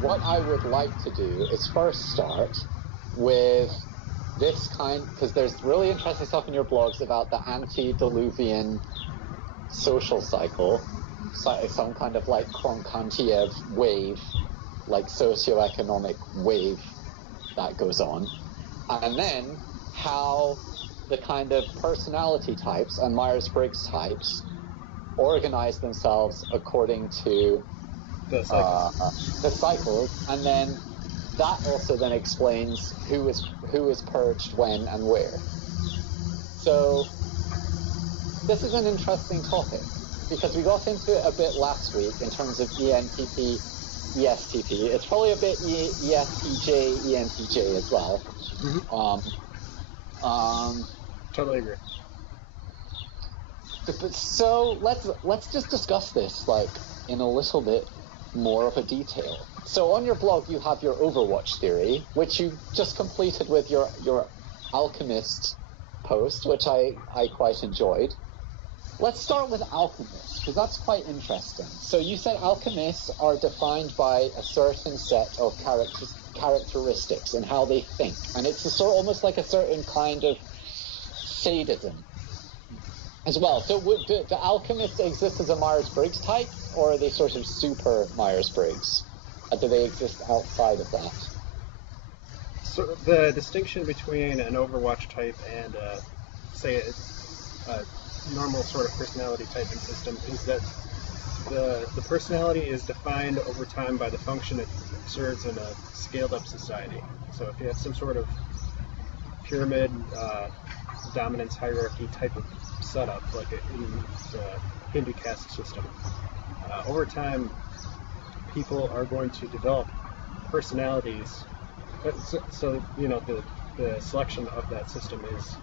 what I would like to do is first start with this kind, because there's really interesting stuff in your blogs about the antediluvian social cycle, some kind of like Kronkantiev wave, like socioeconomic wave that goes on, and then how the kind of personality types and Myers-Briggs types organize themselves according to the cycles, and then that also then explains who is purged when and where. So this is an interesting topic because we got into it a bit last week in terms of ENTP, ESTP. It's probably a bit ESTJ, ENTJ as well. Mm-hmm. Totally agree. So let's just discuss this like in a little bit more of a detail. So on your blog you have your Overwatch theory, which you just completed with your Alchemist post, which I quite enjoyed. Let's start with Alchemists, because that's quite interesting. So you said Alchemists are defined by a certain set of characteristics and how they think, and it's almost like a certain kind of sadism as well. So do Alchemists exist as a Myers-Briggs type, or are they sort of super Myers-Briggs? Do they exist outside of that? So the distinction between an Overwatch type and, say, a normal sort of personality typing system is that the personality is defined over time by the function it serves in a scaled-up society. So if you have some sort of pyramid dominance hierarchy type of setup, like in the Hindu caste system, over time people are going to develop personalities. So you know, the selection of that system is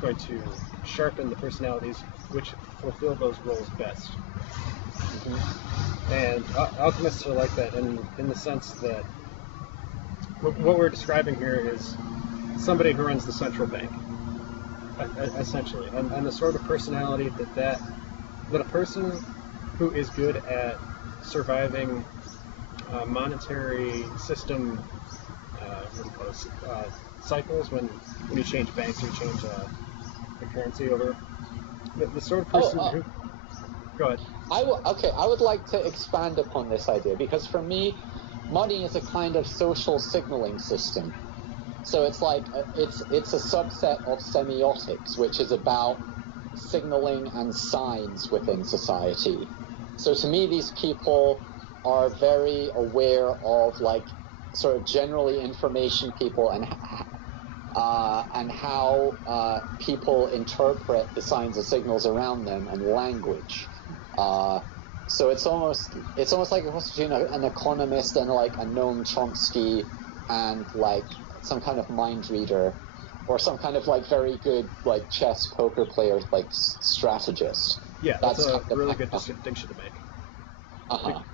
going to sharpen the personalities which fulfill those roles best. Mm-hmm. And alchemists are like that in the sense that what we're describing here is somebody who runs the central bank, essentially, and the sort of personality that a person who is good at surviving monetary system cycles, when you change banks or you change the currency over, the sort of person who... Go ahead. I would like to expand upon this idea, because for me, money is a kind of social signaling system. So it's like it's a subset of semiotics, which is about signaling and signs within society. So to me, these people are very aware of like sort of generally information people and how people interpret the signs and signals around them and language. So it's almost like a cross between an economist and like a Noam Chomsky and like some kind of mind reader, or some kind of like very good like chess poker player, like strategist. Yeah, that's a really good distinction to make.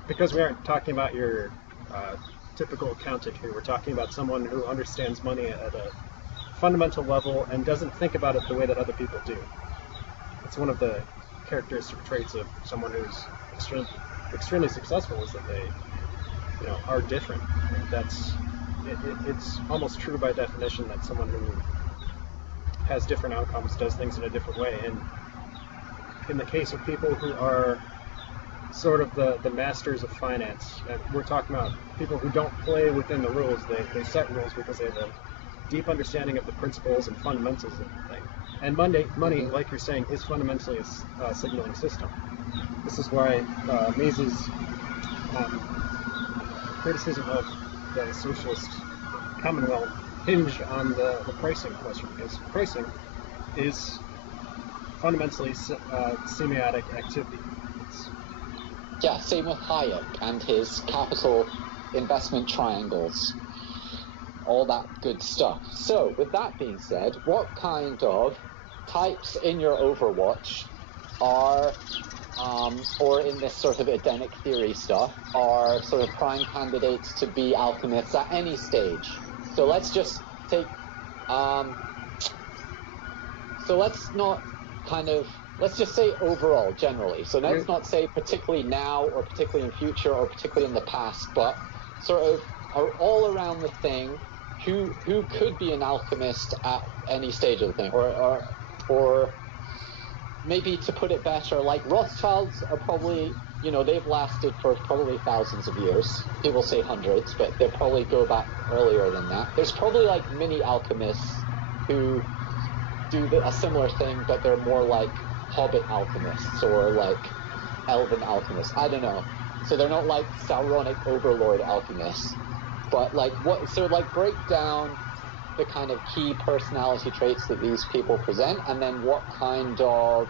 Because we aren't talking about your typical accountant here. We're talking about someone who understands money at a fundamental level and doesn't think about it the way that other people do. It's one of the characteristic traits of someone who's extremely successful, is that they, you know, are different. It's almost true by definition that someone who has different outcomes does things in a different way. And in the case of people who are sort of the masters of finance, and we're talking about people who don't play within the rules, they set rules because they have a deep understanding of the principles and fundamentals of the thing. And money, like you're saying, is fundamentally a signaling system. This is why Mises' criticism of the socialist commonwealth hinged on the pricing question, because pricing is fundamentally semiotic activity. Yeah, same with Hayek and his capital investment triangles. All that good stuff. So, with that being said, what kind of types in your Overwatch are, or in this sort of Edenic theory stuff, are sort of prime candidates to be alchemists at any stage? So let's just take, let's just say overall, generally. So let's not say particularly now, or particularly in future, or particularly in the past, but sort of are all around the thing who could be an alchemist at any stage of the thing, or maybe to put it better, like Rothschilds are probably, they've lasted for probably thousands of years. People say hundreds, but they probably go back earlier than that. There's probably like mini alchemists who do a similar thing, but they're more like hobbit alchemists or like elven alchemists. I don't know. So they're not like Sauronic overlord alchemists. But break down the kind of key personality traits that these people present, and then what kind of,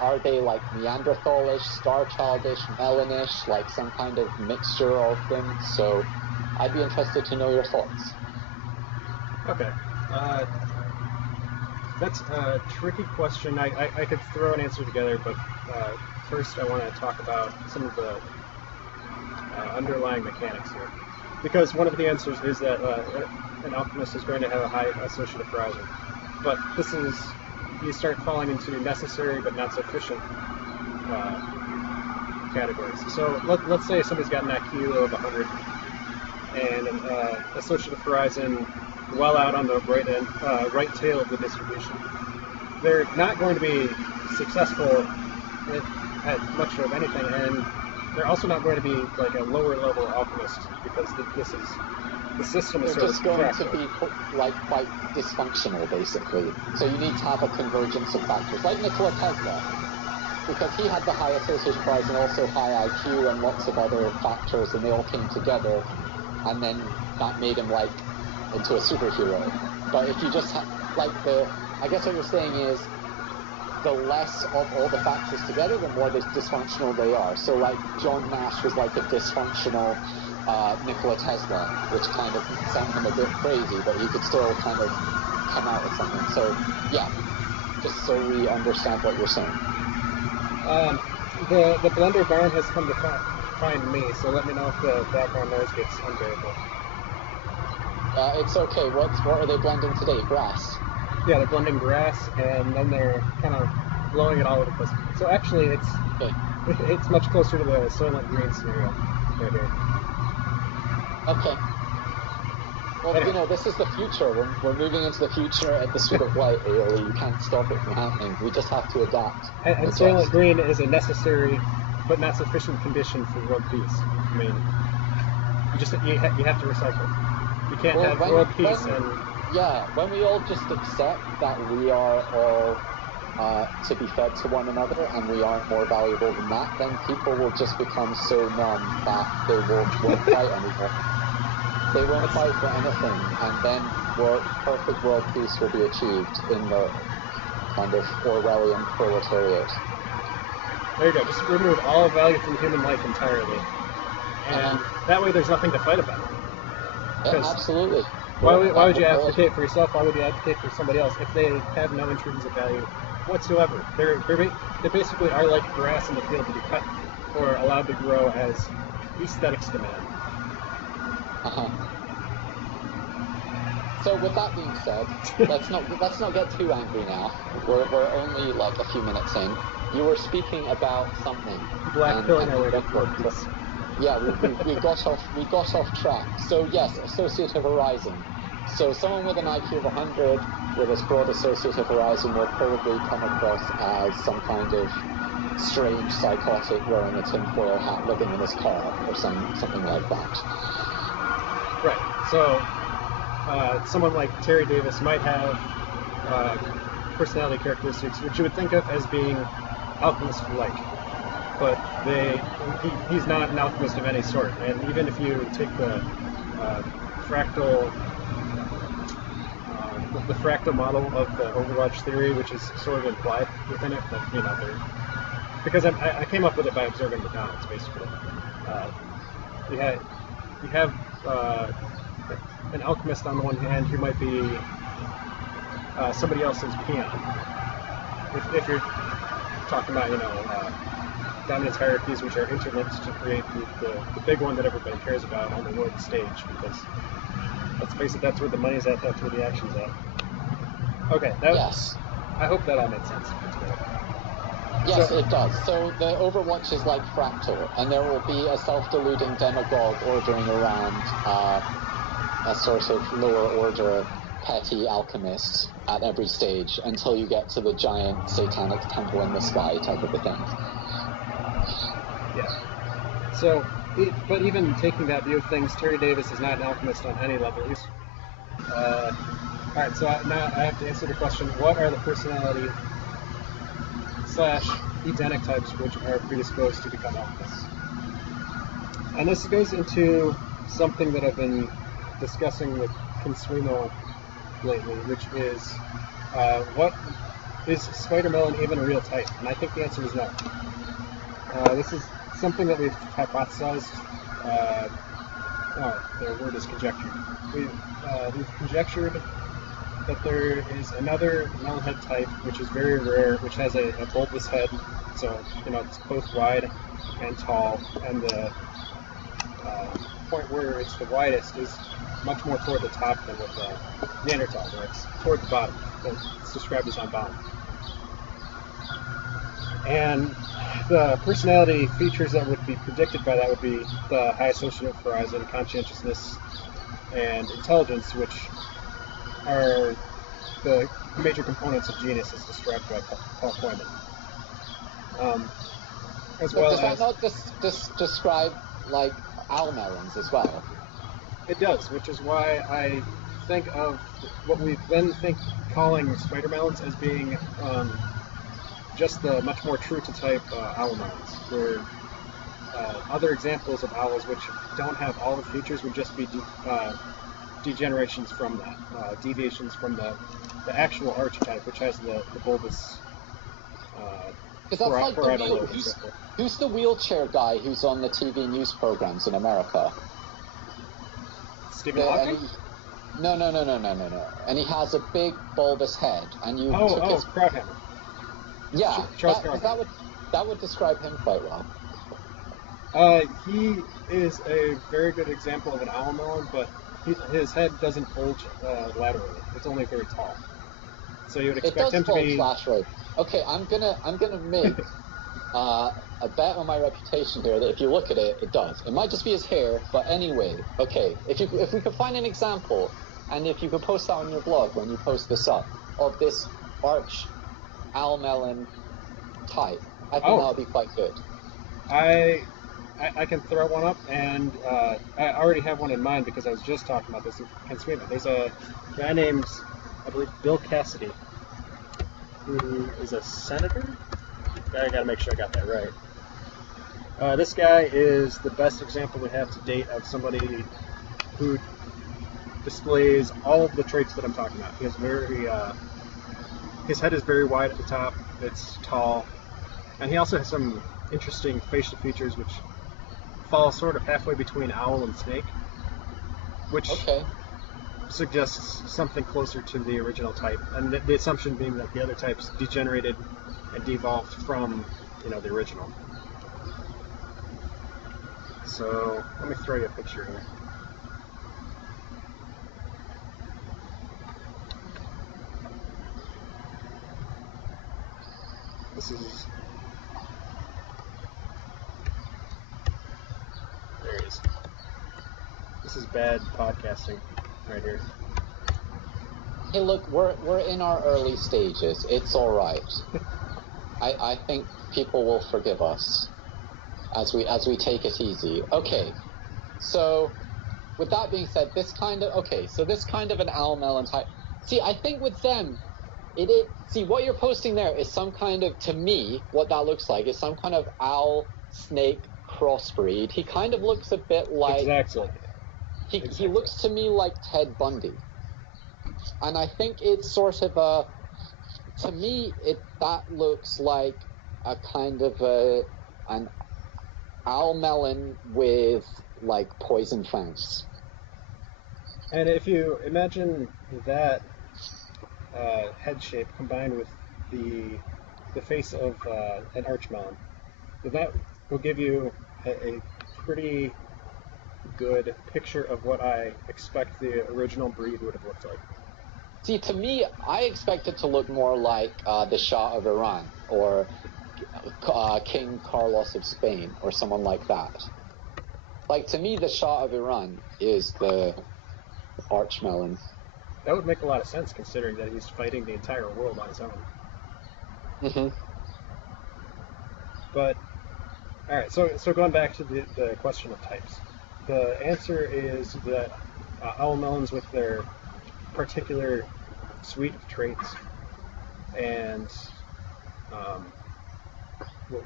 are they like Neanderthalish, Star Childish, Melanish, like some kind of mixture of them? So I'd be interested to know your thoughts. Okay. That's a tricky question. I could throw an answer together, but first I want to talk about some of the underlying mechanics here. Because one of the answers is that an alchemist is going to have a high associative horizon. But you start falling into necessary but not sufficient categories. So let's say somebody's got an IQ of 100 and an associative horizon well out on the right tail of the distribution. They're not going to be successful at much of anything, and they're also not going to be like a lower level alchemist because the system is They're sort just of going fractal. to be like quite dysfunctional, basically. So you need to have a convergence of factors, like Nikola Tesla, because he had the high associative horizon, also high IQ, and lots of other factors, and they all came together, and then that made him into a superhero. But if you just have I guess what you're saying is, the less of all the factors together, the more dysfunctional they are. So like John Nash was like a dysfunctional Nikola Tesla, which kind of sent him a bit crazy, but he could still kind of come out with something. So yeah, just so we understand what you're saying. The blender barn has come to find me, so let me know if the background noise gets unbearable. It's okay. What are they blending today? Grass? Yeah, they're blending grass, and then they're kind of blowing it all over the place. So actually, it's much closer to the Soylent Green scenario right here. Okay. Well, Anyway. this is the future. We're moving into the future at the speed of light, Ailey. You can't stop it from happening. We just have to adapt. And Soylent Green is a necessary but not sufficient condition for world peace. I mean, you have to recycle. You can't have world peace when we all just accept that we are all to be fed to one another and we aren't more valuable than that, then people will just become so numb that they won't fight anymore. They won't fight for anything, and then perfect world peace will be achieved in the kind of Orwellian proletariat. There you go. Just remove all value from human life entirely, and that way there's nothing to fight about. Yeah, absolutely. Why would you advocate for yourself? Why would you advocate for somebody else if they have no intrinsic value whatsoever? They basically are like grass in the field to be cut or allowed to grow as aesthetics demand. So with that being said, let's not get too angry now. We're only like a few minutes in. You were speaking about something. Blackpilling our way to world peace. Yeah, we got off track. So yes, associative horizon. So someone with an IQ of 100 with a broad associative horizon will probably come across as some kind of strange psychotic wearing a tinfoil hat living in his car or something like that. Right. So someone like Terry Davis might have personality characteristics which you would think of as being alchemist-like. But he's not an alchemist of any sort. And even if you take the fractal model of the Overwatch theory, which is sort of implied within it, that because I came up with it by observing the dominance, basically. You have an alchemist on the one hand who might be somebody else's peon. If you're talking about dominance hierarchies which are interlinked to create the big one that everybody cares about on the world stage, because let's face it, that's where the money's at, that's where the action's at. Okay, yes. I hope that all made sense. Yes, So, it does. So the Overwatch is like Fractal, and there will be a self-deluding demagogue ordering around a sort of lower order petty alchemist at every stage until you get to the giant satanic temple in the sky type of a thing. yeah. So, but even taking that view of things, Terry Davis is not an alchemist on any level. All right, so now I have to answer the question: what are the personality / Edenic types which are predisposed to become alchemists? And this goes into something that I've been discussing with Consuelo lately, which is what is Spider-Melon even a real type? And I think the answer is no. This is something that we've hypothesized. The word is conjectured. We've conjectured that there is another melonhead type, which is very rare, which has a bulbous head. So, it's both wide and tall, and the point where it's the widest is much more toward the top than with Neanderthal, where it's toward the bottom. It's described as on bottom. And the personality features that would be predicted by that would be the high associative horizon, conscientiousness, and intelligence, which are the major components of genius as described by Paul Koyman. As well does that as, not describe, like, owl melons as well? It does, which is why I think of what we then think calling spider melons as being just the much more true to type owl melons, where other examples of owls which don't have all the features would just be degenerations from that, deviations from the actual archetype, which has the bulbous Because that's like parietal lobe. Who's the wheelchair guy who's on the TV news programs in America? Stephen Hawking? No. And he has a big bulbous head, and you took his Krauthammer. Yeah, Charles Krauthammer. That would describe him quite well. He is a very good example of an owl melon, but his head doesn't bulge laterally. It's only very tall. So you would expect him to be laterally. Okay, I'm gonna make a bet on my reputation here that if you look at it, it does. It might just be his hair, but anyway, okay. If we could find an example, and if you could post that on your blog when you post this up, of this arch owl melon type, I think that would be quite good. I can throw one up, and I already have one in mind because I was just talking about this in Consuelo. There's a guy named, I believe, Bill Cassidy, who is a senator. I gotta make sure I got that right. This guy is the best example we have to date of somebody who displays all of the traits that I'm talking about. He has his head is very wide at the top. It's tall, and he also has some interesting facial features which fall sort of halfway between owl and snake, which suggests something closer to the original type, and the assumption being that the other types degenerated and devolved from, the original. So let me throw you a picture here. There he is. This is bad podcasting right here. Hey, look, we're in our early stages. It's all right. I think people will forgive us as we take it easy. Okay, so with that being said, this kind of an owl melon type. See, I think with them, see what you're posting there is some kind of, to me, what that looks like is some kind of owl snake crossbreed. He kind of looks a bit like He looks to me like Ted Bundy, and I think it's sort of to me, that looks like a kind of an owl melon with, like, poison fangs. And if you imagine that head shape combined with the face of an archmelon, then that will give you a pretty good picture of what I expect the original breed would have looked like. See, to me, I expect it to look more like the Shah of Iran, or King Carlos of Spain or someone like that. Like, to me, the Shah of Iran is the Archmelon. That would make a lot of sense considering that he's fighting the entire world on his own. Mm-hmm. But, alright, so going back to the question of types. The answer is that owl melons with their particular suite of traits and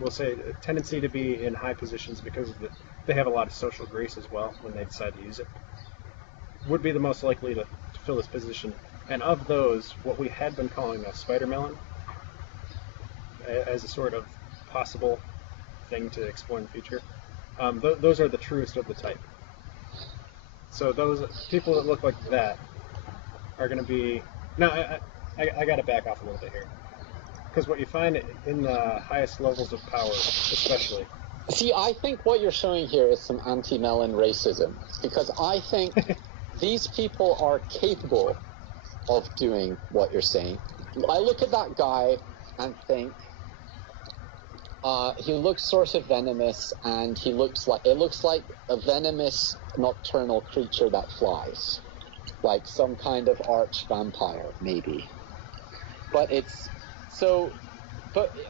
we'll say a tendency to be in high positions because of they have a lot of social grace as well when they decide to use it, would be the most likely to fill this position. And of those, what we had been calling a spider melon as a sort of possible thing to explore in the future, those are the truest of the type. So those people that look like that are going to be... No, I got to back off a little bit here. Because what you find in the highest levels of power, especially... See, I think what you're showing here is some anti-melon racism. Because I think these people are capable of doing what you're saying. I look at that guy and think... he looks sort of venomous, and it looks like a venomous nocturnal creature that flies. Like some kind of arch vampire, maybe. But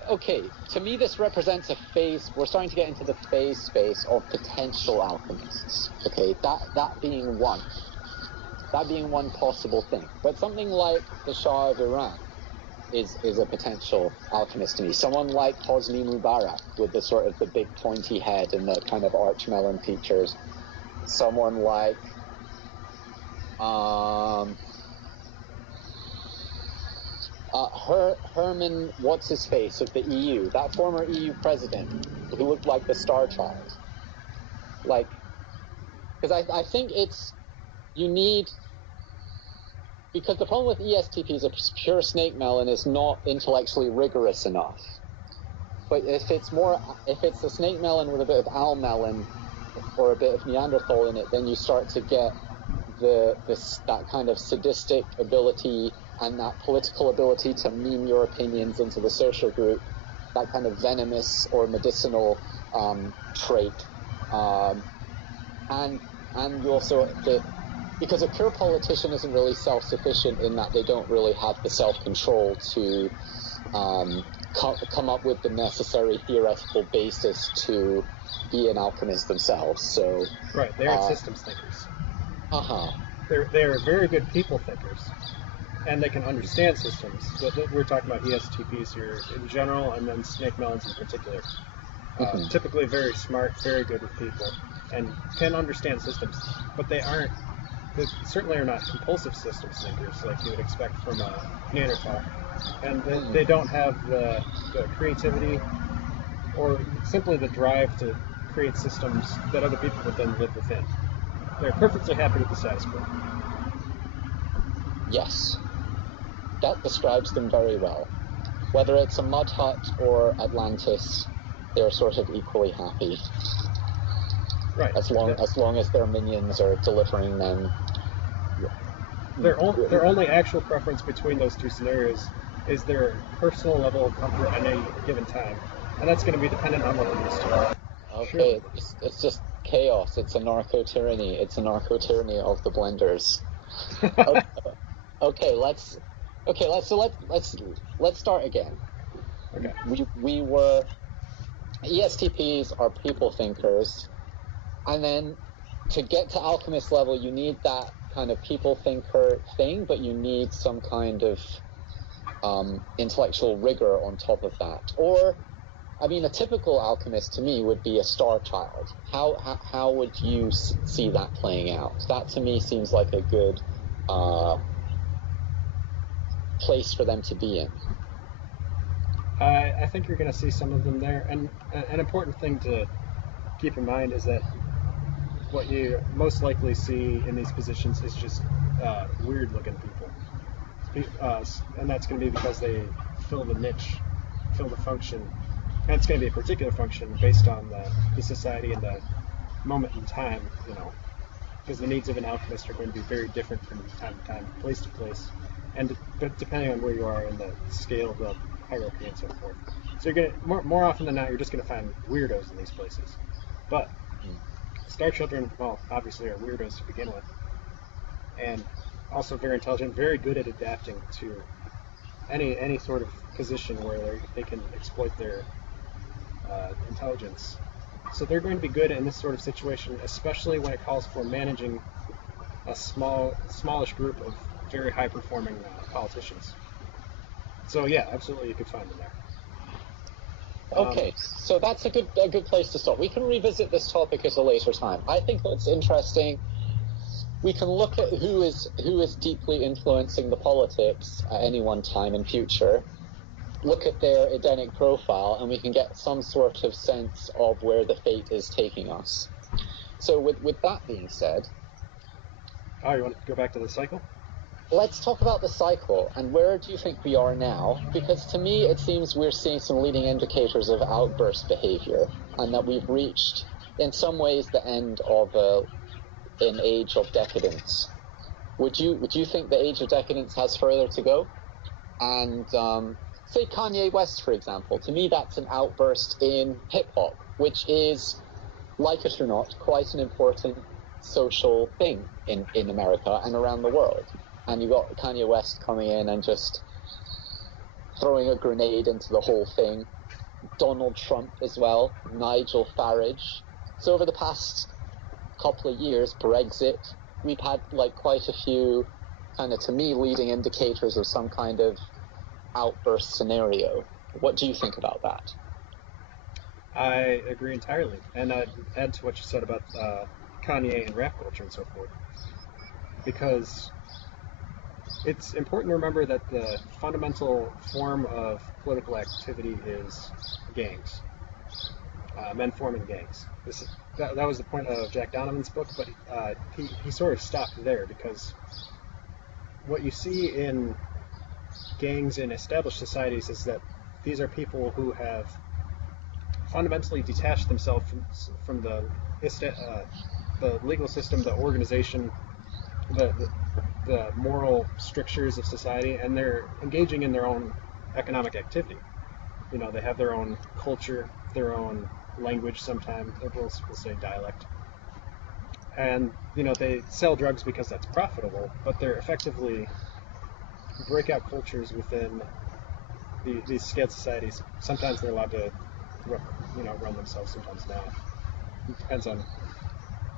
okay, to me this represents a phase. We're starting to get into the phase space of potential alchemists. Okay, that being one possible thing. But something like the Shah of Iran is a potential alchemist to me. Someone like Hosni Mubarak with the big pointy head and the kind of archmelon features. Someone like Herman, what's his face, of the EU, that former EU president who looked like the Star Child. Like, because I think you need, because the problem with ESTPs, a pure snake melon is not intellectually rigorous enough. But if it's a snake melon with a bit of owl melon or a bit of Neanderthal in it, then you start to get that kind of sadistic ability and that political ability to meme your opinions into the social group, that kind of venomous or medicinal trait, and you also because a pure politician isn't really self-sufficient in that they don't really have the self-control to come up with the necessary theoretical basis to be an alchemist themselves. So right, they are systems thinkers. They're very good people thinkers, and they can understand systems. We're talking about ESTPs here in general, and then snake melons in particular. Typically very smart, very good with people, and can understand systems. But they certainly are not compulsive systems thinkers like you would expect from a Neanderthal. And they don't have the creativity or simply the drive to create systems that other people would then live within. They're perfectly happy with the status quo. Yes. That describes them very well. Whether it's a mud hut or Atlantis, they're sort of equally happy. Right. As long as their minions are delivering them. Their only actual preference between those two scenarios is their personal level of comfort at any given time. And that's going to be dependent on what they're used to. Okay, sure. It's just chaos. It's a narco-tyranny. It's a narco-tyranny of the blenders. Okay, let's start again. Okay. We were ESTPs are people thinkers, and then to get to alchemist level, you need that kind of people thinker thing, but you need some kind of intellectual rigor on top of that. Or, I mean, a typical alchemist to me would be a star child. How would you see that playing out? That to me seems like a good place for them to be in. I think you're going to see some of them there, and an important thing to keep in mind is that what you most likely see in these positions is just weird-looking people, and that's going to be because they fill the niche, fill the function, and it's going to be a particular function based on the society and the moment in time, because the needs of an alchemist are going to be very different from time to time, place to place, but depending on where you are in the scale of the hierarchy and so forth. So you're gonna more often than not, you're just gonna find weirdos in these places. But Star Children, well, obviously are weirdos to begin with, and also very intelligent, very good at adapting to any sort of position where they can exploit their intelligence. So they're going to be good in this sort of situation, especially when it calls for managing a smallish group of very high-performing politicians. So yeah, absolutely, you could find them there. Okay, so that's a good place to stop. We can revisit this topic at a later time. I think it's interesting. We can look at who is deeply influencing the politics at any one time in future, look at their Edenic profile, and we can get some sort of sense of where the fate is taking us. So with that being said... Oh, you want to go back to the cycle? Let's talk about the cycle, and where do you think we are now? Because to me, it seems we're seeing some leading indicators of outburst behavior, and that we've reached, in some ways, the end of an age of decadence. Would you think the age of decadence has further to go? And say Kanye West, for example. To me, that's an outburst in hip-hop, which is, like it or not, quite an important social thing in America and around the world. And you got Kanye West coming in and just throwing a grenade into the whole thing. Donald Trump as well, Nigel Farage. So over the past couple of years, Brexit, we've had like quite a few kind of, to me, leading indicators of some kind of outburst scenario. What do you think about that? I agree entirely, and I'd add to what you said about Kanye and rap culture and so forth, because it's important to remember that the fundamental form of political activity is gangs, men forming gangs. That was the point of Jack Donovan's book, but he sort of stopped there, because what you see in gangs in established societies is that these are people who have fundamentally detached themselves from the legal system, the organization, the moral strictures of society, and they're engaging in their own economic activity. You know, they have their own culture, their own language sometimes, we'll say dialect. And, you know, they sell drugs because that's profitable, but they're effectively breakout cultures within these scaled societies. Sometimes they're allowed to run themselves, sometimes not. It depends on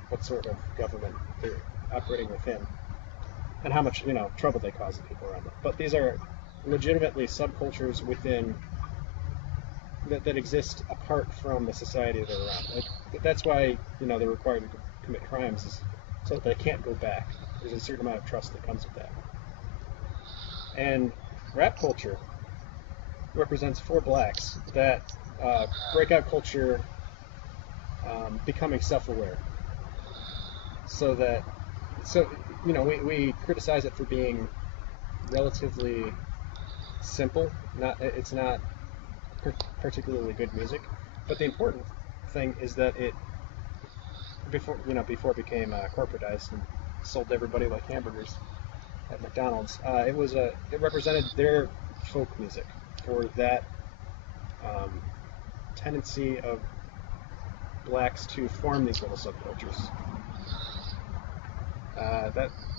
what sort of government they're operating within and how much trouble they cause the people around them. But these are legitimately subcultures within that exist apart from the society they're around. That's why they're required to commit crimes, is so that they can't go back. There's a certain amount of trust that comes with that. And rap culture represents four blacks, that breakout culture becoming self-aware. So we criticize it for being relatively simple. It's not particularly good music, but the important thing is that it before it became corporatized and sold to everybody like hamburgers at McDonald's, it represented their folk music for that tendency of blacks to form these little subcultures.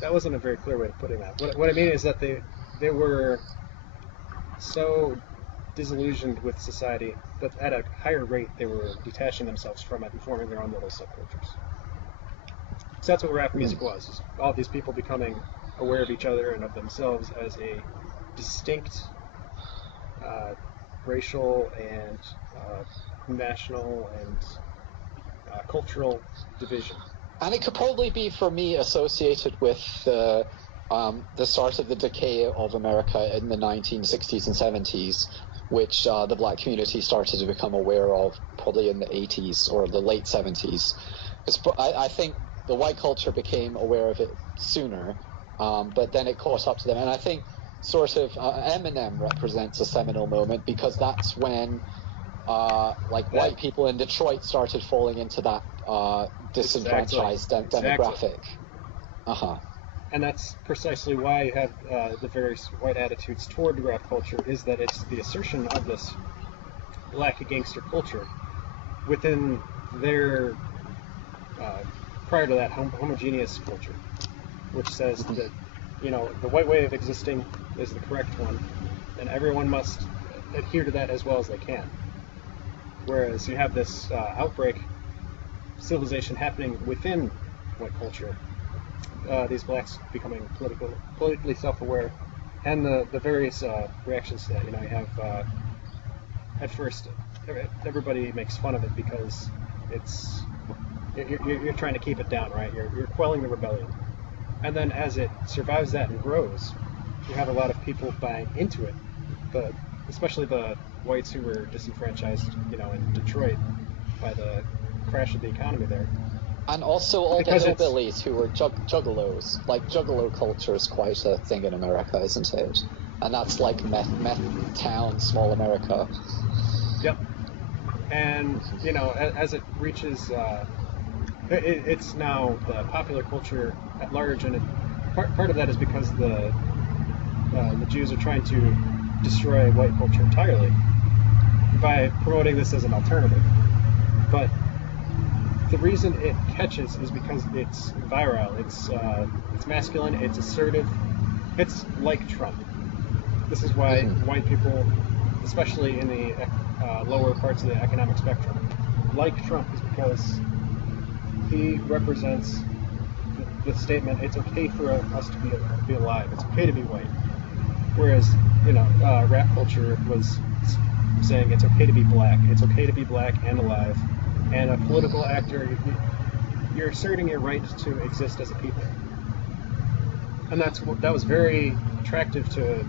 That wasn't a very clear way of putting that. What I mean is that they were so disillusioned with society that at a higher rate they were detaching themselves from it and forming their own little subcultures. So that's what rap music was. All these people becoming aware of each other and of themselves as a distinct racial and national and cultural division. And it could probably be, for me, associated with the start of the decay of America in the 1960s and 70s, which the black community started to become aware of probably in the 80s or the late 70s. I think the white culture became aware of it sooner, but then it caught up to them. And I think sort of Eminem represents a seminal moment, because that's when white people in Detroit started falling into that disenfranchised demographic. Uh-huh. And that's precisely why you have the various white attitudes toward rap culture, is that it's the assertion of this black gangster culture within their prior to that homogeneous culture, which says that the white way of existing is the correct one, and everyone must adhere to that as well as they can. Whereas you have this outbreak civilization happening within white culture, these blacks becoming politically self-aware, and the various reactions to that. You have at first everybody makes fun of it because you're trying to keep it down, right? You're quelling the rebellion, and then as it survives that and grows, you have a lot of people buying into it. Especially the whites who were disenfranchised, in Detroit by the crash of the economy there. And also all the hillbillies who were juggalos. Like, juggalo culture is quite a thing in America, isn't it? And that's like meth town, small America. Yep. And, as it reaches, it's now the popular culture at large, and part of that is because the Jews are trying to destroy white culture entirely by promoting this as an alternative. But the reason it catches is because it's virile, it's masculine, it's assertive, it's like Trump. This is why white people, especially in the lower parts of the economic spectrum, like Trump, is because he represents the statement, it's okay for us to be alive, it's okay to be white. Whereas, rap culture was saying it's okay to be black, it's okay to be black and alive. And a political actor, you're asserting your right to exist as a people. And that was very attractive to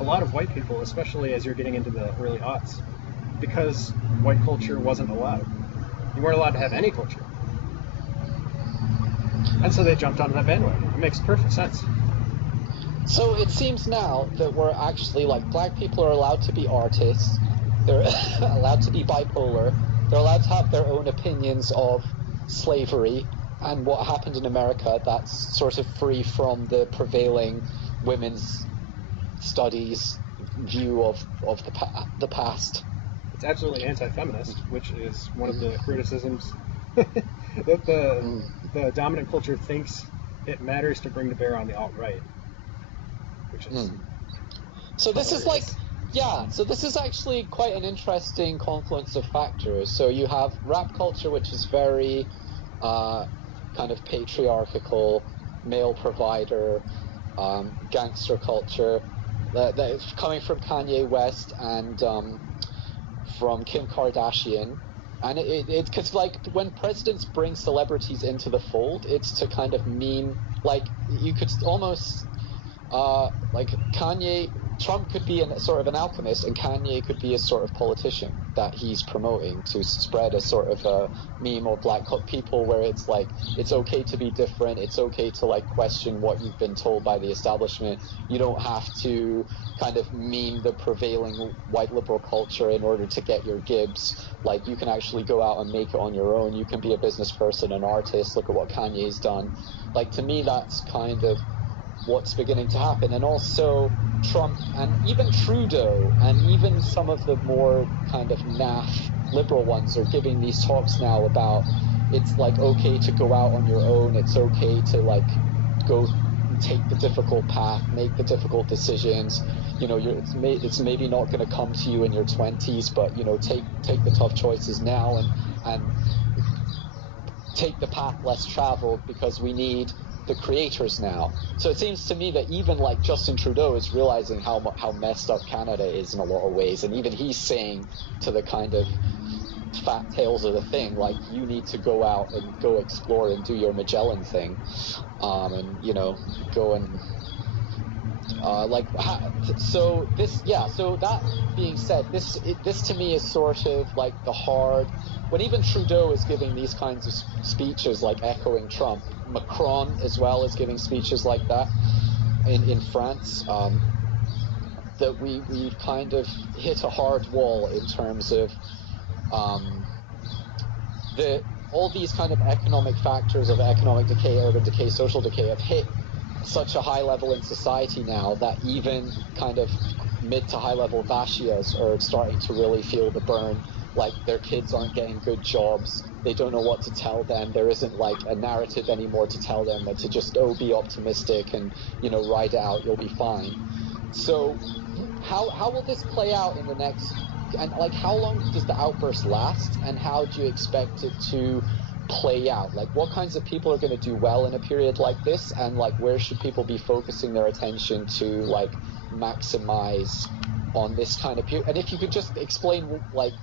a lot of white people, especially as you're getting into the early aughts, because white culture wasn't allowed. You weren't allowed to have any culture. And so they jumped onto that bandwagon. It makes perfect sense. So it seems now that we're actually, black people are allowed to be artists, they're allowed to be bipolar, they're allowed to have their own opinions of slavery and what happened in America that's sort of free from the prevailing women's studies view of the past. It's absolutely anti-feminist, which is one of the criticisms that the dominant culture thinks it matters to bring to bear on the alt-right, which is so this hilarious. So this is actually quite an interesting confluence of factors. So you have rap culture, which is very kind of patriarchal, male provider, gangster culture, that is coming from Kanye West and from Kim Kardashian. And it's because, when presidents bring celebrities into the fold, it's to kind of mean, you could almost, Trump could be sort of an alchemist, and Kanye could be a sort of politician that he's promoting to spread a sort of a meme of black people where it's it's okay to be different, it's okay to question what you've been told by the establishment. You don't have to kind of meme the prevailing white liberal culture in order to get your gibs. You can actually go out and make it on your own. You can be a business person, an artist. Look at what Kanye's done. To me, that's kind of what's beginning to happen. And also Trump and even Trudeau and even some of the more kind of naff liberal ones are giving these talks now about it's okay to go out on your own, it's okay to go take the difficult path, make the difficult decisions, it's maybe not going to come to you in your 20s, but take the tough choices now and take the path less traveled, because we need the creators now. So it seems to me that even Justin Trudeau is realizing how messed up Canada is in a lot of ways, and even he's saying to the kind of fat tails of the thing, you need to go out and go explore and do your Magellan thing, and go and so that being said, this to me is sort of the hard, when even Trudeau is giving these kinds of speeches echoing Trump, Macron as well is giving speeches like that in France, that we've kind of hit a hard wall in terms of all these kind of economic factors of economic decay, urban decay, social decay have hit such a high level in society now that even kind of mid to high level Vashias are starting to really feel the burn. Like their kids aren't getting good jobs. They don't know what to tell them. There isn't like a narrative anymore to tell them but to just, oh, be optimistic and, ride it out. You'll be fine. So how will this play out in the next, and like how long does the outburst last, and how do you expect it to play out? Like what kinds of people are going to do well in a period like this, and like where should people be focusing their attention to like maximize on this kind of period? And if you could just explain like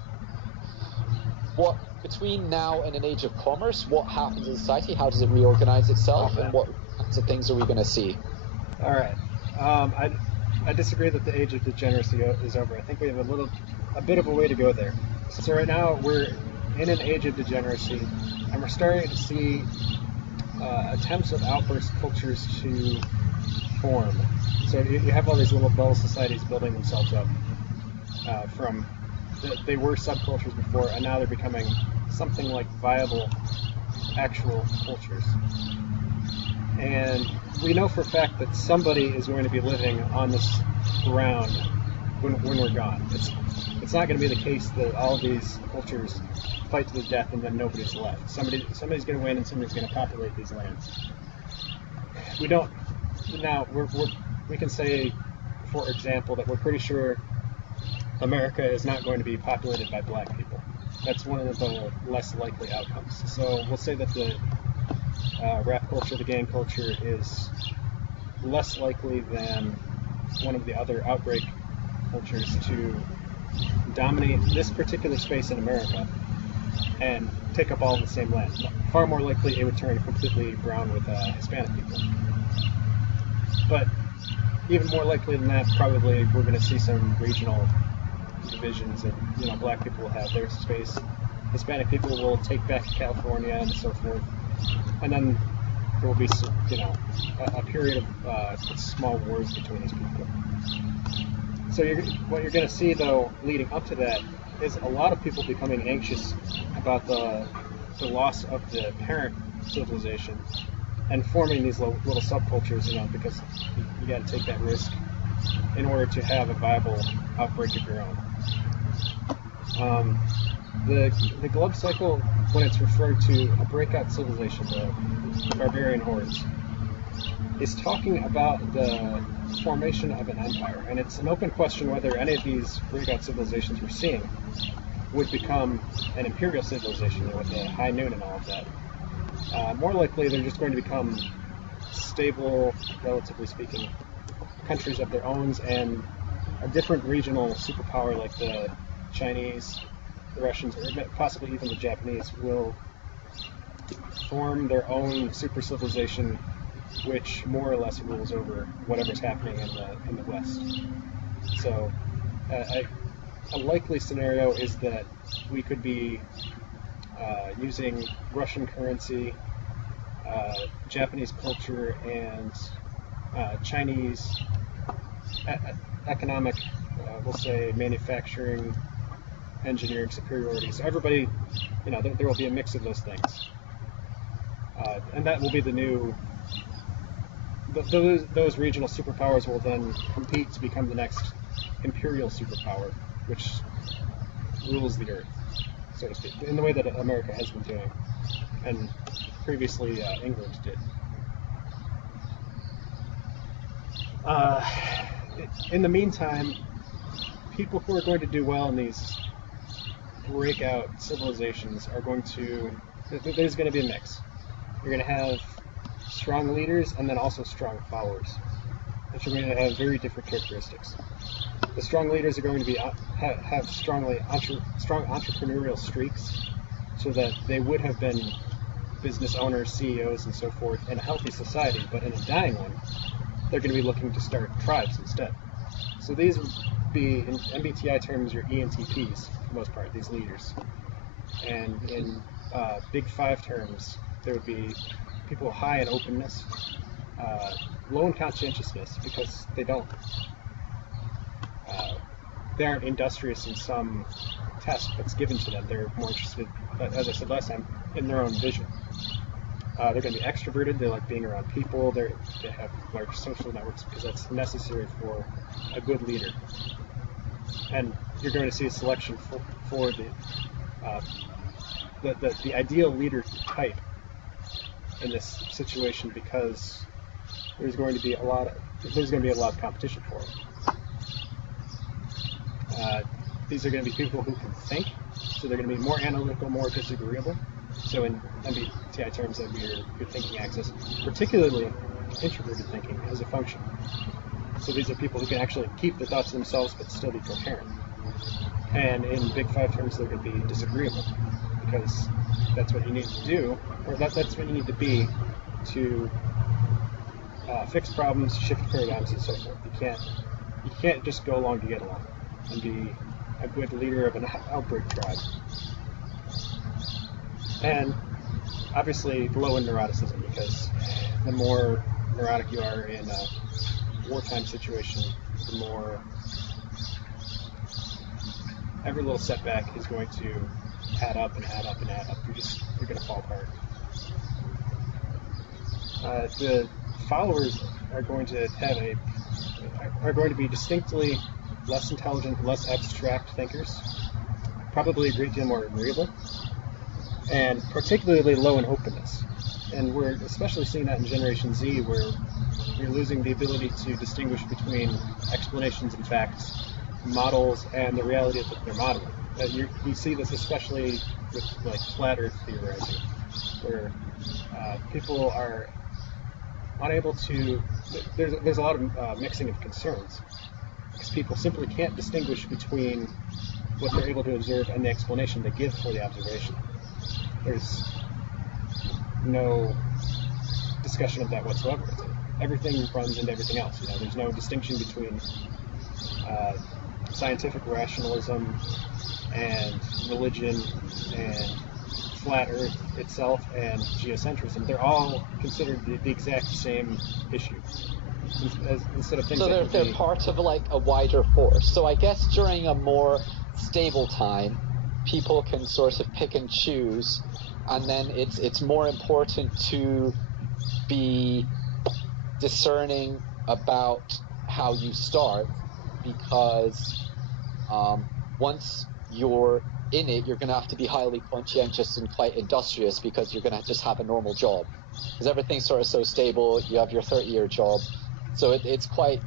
what between now and an age of commerce, what happens in society, how does it reorganize itself, and what kinds of things are we going to see? All right. I disagree that the age of degeneracy is over. I think we have a bit of a way to go there. So right now we're in an age of degeneracy, and we're starting to see attempts of outburst cultures to form. So you have all these little bubble societies building themselves up from they were subcultures before, and now they're becoming something like viable, actual cultures. And we know for a fact that somebody is going to be living on this ground when we're gone. It's not going to be the case that all of these cultures fight to the death and then nobody's left. Somebody's going to win and somebody's going to populate these lands. We don't. Now we can say, for example, that we're pretty sure America is not going to be populated by black people. That's one of the less likely outcomes. So we'll say that the rap culture, the gang culture, is less likely than one of the other outbreak cultures to dominate this particular space in America and take up all the same land. Far more likely it would turn completely brown with Hispanic people. But even more likely than that, probably we're going to see some regional divisions, and black people will have their space, Hispanic people will take back California and so forth, and then there will be a period of small wars between these people. So what you're going to see though leading up to that is a lot of people becoming anxious about the loss of the parent civilization and forming these little subcultures, because you got to take that risk in order to have a viable outbreak of your own. The Glub cycle, when it's referred to a breakout civilization, the barbarian hordes, is talking about the formation of an empire, and it's an open question whether any of these breakout civilizations we're seeing would become an imperial civilization with a high noon and all of that. More likely, they're just going to become stable, relatively speaking, countries of their own, and a different regional superpower like the Chinese, the Russians, or possibly even the Japanese will form their own super civilization, which more or less rules over whatever's happening in the West. So, a likely scenario is that we could be using Russian currency, Japanese culture, and Chinese economic, we'll say, manufacturing, engineering superiority. So everybody, there will be a mix of those things, and that will be the new. Those regional superpowers will then compete to become the next imperial superpower, which rules the earth, so to speak, in the way that America has been doing, and previously England did. In the meantime, people who are going to do well in these breakout civilizations are going to, there's going to be a mix. You're going to have strong leaders and then also strong followers, which are going to have very different characteristics. The strong leaders are going to be have strong entrepreneurial streaks, so that they would have been business owners, CEOs, and so forth in a healthy society, but in a dying one, they're going to be looking to start tribes instead. So these would be, in MBTI terms, your ENTPs for the most part, these leaders. And in Big Five terms, there would be people high in openness, low in conscientiousness, because they aren't industrious in some task that's given to them. They're more interested, as I said last time, in their own vision. They're going to be extroverted. They like being around people. They have large social networks because that's necessary for a good leader. And you're going to see a selection for the ideal leader type in this situation because there's going to be a lot of competition for it. These are going to be people who can think, so they're going to be more analytical, more disagreeable. So in MBTI terms, that would be your thinking axis, particularly introverted thinking as a function. So these are people who can actually keep the thoughts to themselves but still be coherent. And in Big Five terms, they're going to be disagreeable because that's what you need to do, or that's what you need to be to fix problems, shift paradigms, and so forth. You can't just go along to get along and be a good leader of an outbreak tribe. And obviously low in neuroticism, because the more neurotic you are in a wartime situation, the more every little setback is going to add up and add up and add up. You're going to fall apart. The followers are going to be distinctly less intelligent, less abstract thinkers, probably a great deal more agreeable, and particularly low in openness. And we're especially seeing that in Generation Z, where you're losing the ability to distinguish between explanations and facts, models, and the reality that they're modeling. You see this especially with like flat Earth theorizing, where people are unable to. There's a lot of mixing of concerns because people simply can't distinguish between what they're able to observe and the explanation they give for the observation. There's no discussion of that whatsoever. Everything runs into everything else. There's no distinction between scientific rationalism and religion and flat Earth itself and geocentrism. They're all considered the exact same issue. Instead of things so they're part of like a wider force. So I guess during a more stable time, people can sort of pick and choose, and then it's more important to be discerning about how you start, because once you're in it, you're going to have to be highly conscientious and quite industrious, because you're going to just have a normal job, because everything's sort of so stable. You have your 30-year job, so it's quite.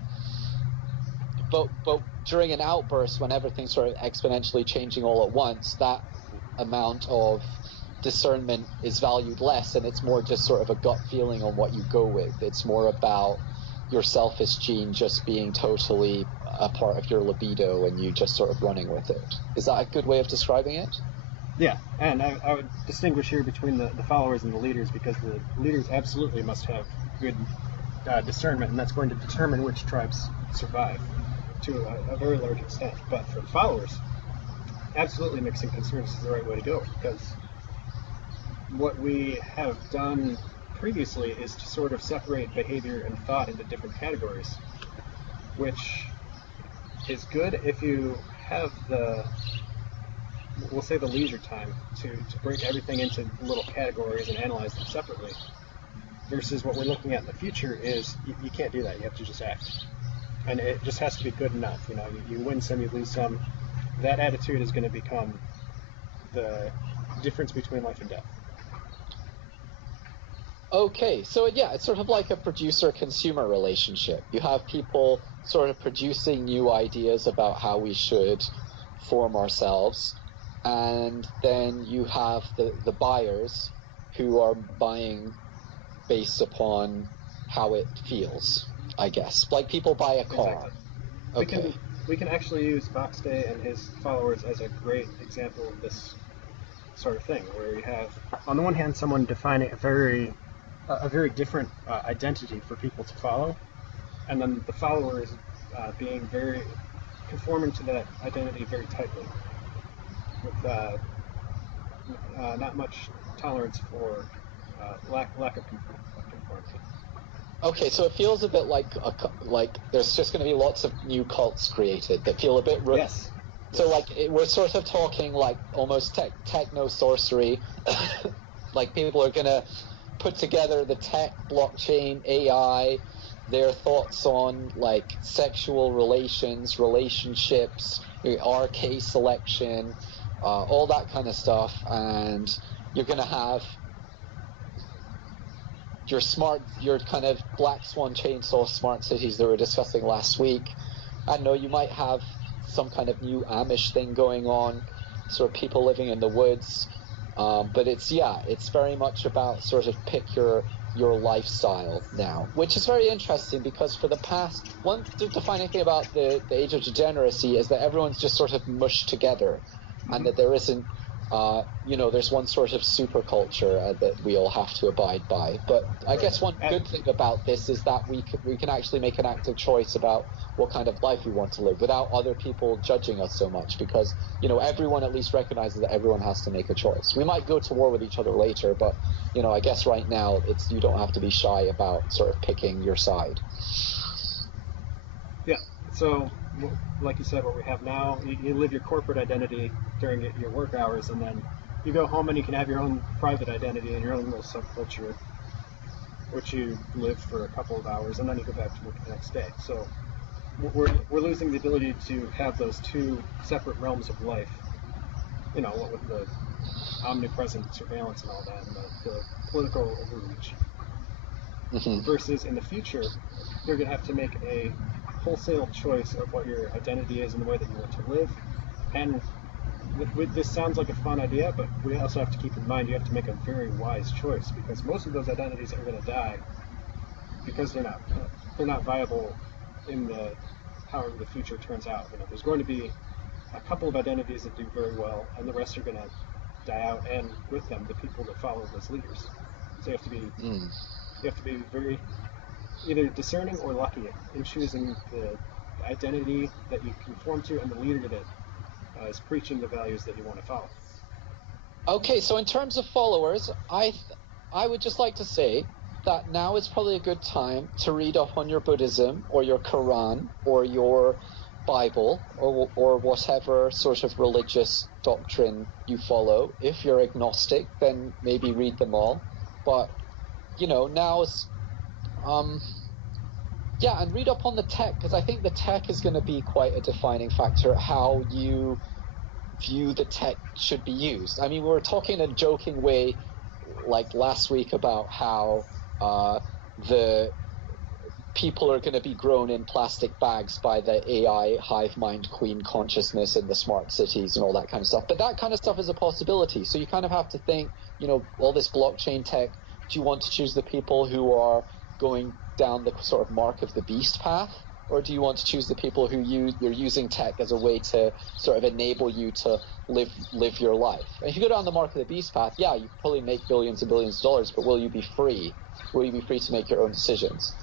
But during an outburst, when everything's sort of exponentially changing all at once, that amount of discernment is valued less, and it's more just sort of a gut feeling on what you go with. It's more about your selfish gene just being totally a part of your libido and you just sort of running with it. Is that a good way of describing it? Yeah, and I would distinguish here between the followers and the leaders, because the leaders absolutely must have good discernment, and that's going to determine which tribes survive to a very large extent. But for the followers, absolutely mixing concerns is the right way to go, because what we have done previously is to sort of separate behavior and thought into different categories, which is good if you have we'll say the leisure time to break everything into little categories and analyze them separately, versus what we're looking at in the future is you can't do that. You have to just act. And it just has to be good enough. You win some, you lose some. That attitude is going to become the difference between life and death. Okay, so yeah, it's sort of like a producer-consumer relationship. You have people sort of producing new ideas about how we should form ourselves, and then you have the buyers who are buying based upon how it feels, I guess. Like people buy a car. Exactly. Okay. We can actually use Boxday and his followers as a great example of this sort of thing, where you have, on the one hand, someone defining a very different identity for people to follow, and then the followers being very conforming to that identity very tightly, with not much tolerance for lack of conformity. Okay, so it feels a bit like there's just going to be lots of new cults created that feel a bit. Yes. So we're sort of talking like almost techno sorcery. Like people are going to put together the tech, blockchain, AI, their thoughts on like sexual relations, relationships, RK selection, all that kind of stuff, and you're going to have your kind of black swan chainsaw smart cities that we were discussing last week. I don't know, you might have some kind of new Amish thing going on, sort of people living in the woods. But it's very much about sort of pick your lifestyle now, which is very interesting because for the past, one defining thing about the age of degeneracy is that everyone's just sort of mushed together, and that there isn't, there's one sort of super culture that we all have to abide by. But I guess one good thing about this is that we can actually make an active choice about what kind of life we want to live without other people judging us so much, because everyone at least recognizes that everyone has to make a choice. We might go to war with each other later, but I guess right now you don't have to be shy about sort of picking your side. Yeah. So, like you said, what we have now, you live your corporate identity during your work hours, and then you go home and you can have your own private identity and your own little subculture, which you live for a couple of hours, and then you go back to work the next day. So we're losing the ability to have those two separate realms of life. What with the omnipresent surveillance and all that, and the political overreach. Versus in the future, you're going to have to make a wholesale choice of what your identity is and the way that you want to live. And this sounds like a fun idea, but we also have to keep in mind you have to make a very wise choice, because most of those identities are going to die because they're not viable in however the future turns out. There's going to be a couple of identities that do very well, and the rest are going to die out, and with them the people that follow those leaders. So you have to be very either discerning or lucky in choosing the identity that you conform to and the leader that is preaching the values that you want to follow. Okay, so in terms of followers, I would just like to say that now is probably a good time to read up on your Buddhism or your Quran or your Bible or whatever sort of religious doctrine you follow. If you're agnostic, then maybe read them all. But now is and read up on the tech, because I think the tech is going to be quite a defining factor how you view the tech should be used. I mean, we were talking in a joking way like last week about how the people are going to be grown in plastic bags by the AI hive mind queen consciousness in the smart cities and all that kind of stuff. But that kind of stuff is a possibility. So you kind of have to think, all this blockchain tech, do you want to choose the people who are going down the sort of mark of the beast path? Or do you want to choose the people who you're using tech as a way to sort of enable you to live your life? And if you go down the mark of the beast path, you can probably make billions and billions of dollars, but will you be free? Will you be free to make your own decisions?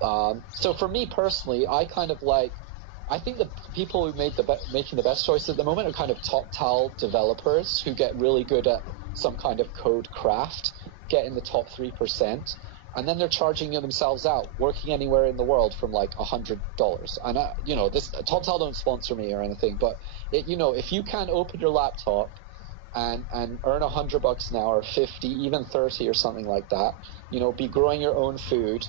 So for me personally, I think the people who making the best choices at the moment are kind of top tile developers who get really good at some kind of code craft, get in the top 3%. And then they're charging themselves out, working anywhere in the world from like $100. And this TopTal don't sponsor me or anything, but if you can open your laptop and earn $100 an hour, 50, even 30 or something like that, be growing your own food,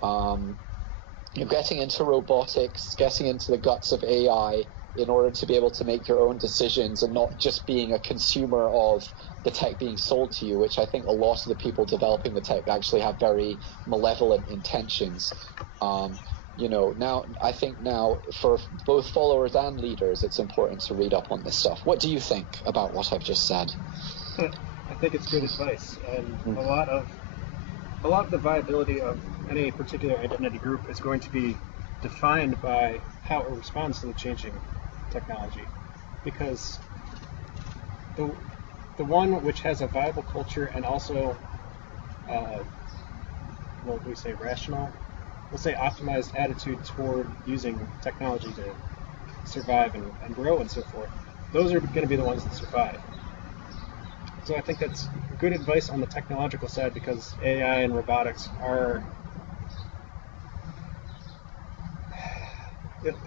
you're getting into robotics, getting into the guts of AI in order to be able to make your own decisions and not just being a consumer of the tech being sold to you, which I think a lot of the people developing the tech actually have very malevolent intentions. I think now for both followers and leaders, it's important to read up on this stuff. What do you think about what I've just said? I think it's good advice, and a lot of the viability of any particular identity group is going to be defined by how it responds to the changing technology, because the one which has a viable culture and also what we say rational, we'll say optimized attitude toward using technology to survive and grow and so forth, those are going to be the ones that survive. So I think that's good advice on the technological side, because AI and robotics are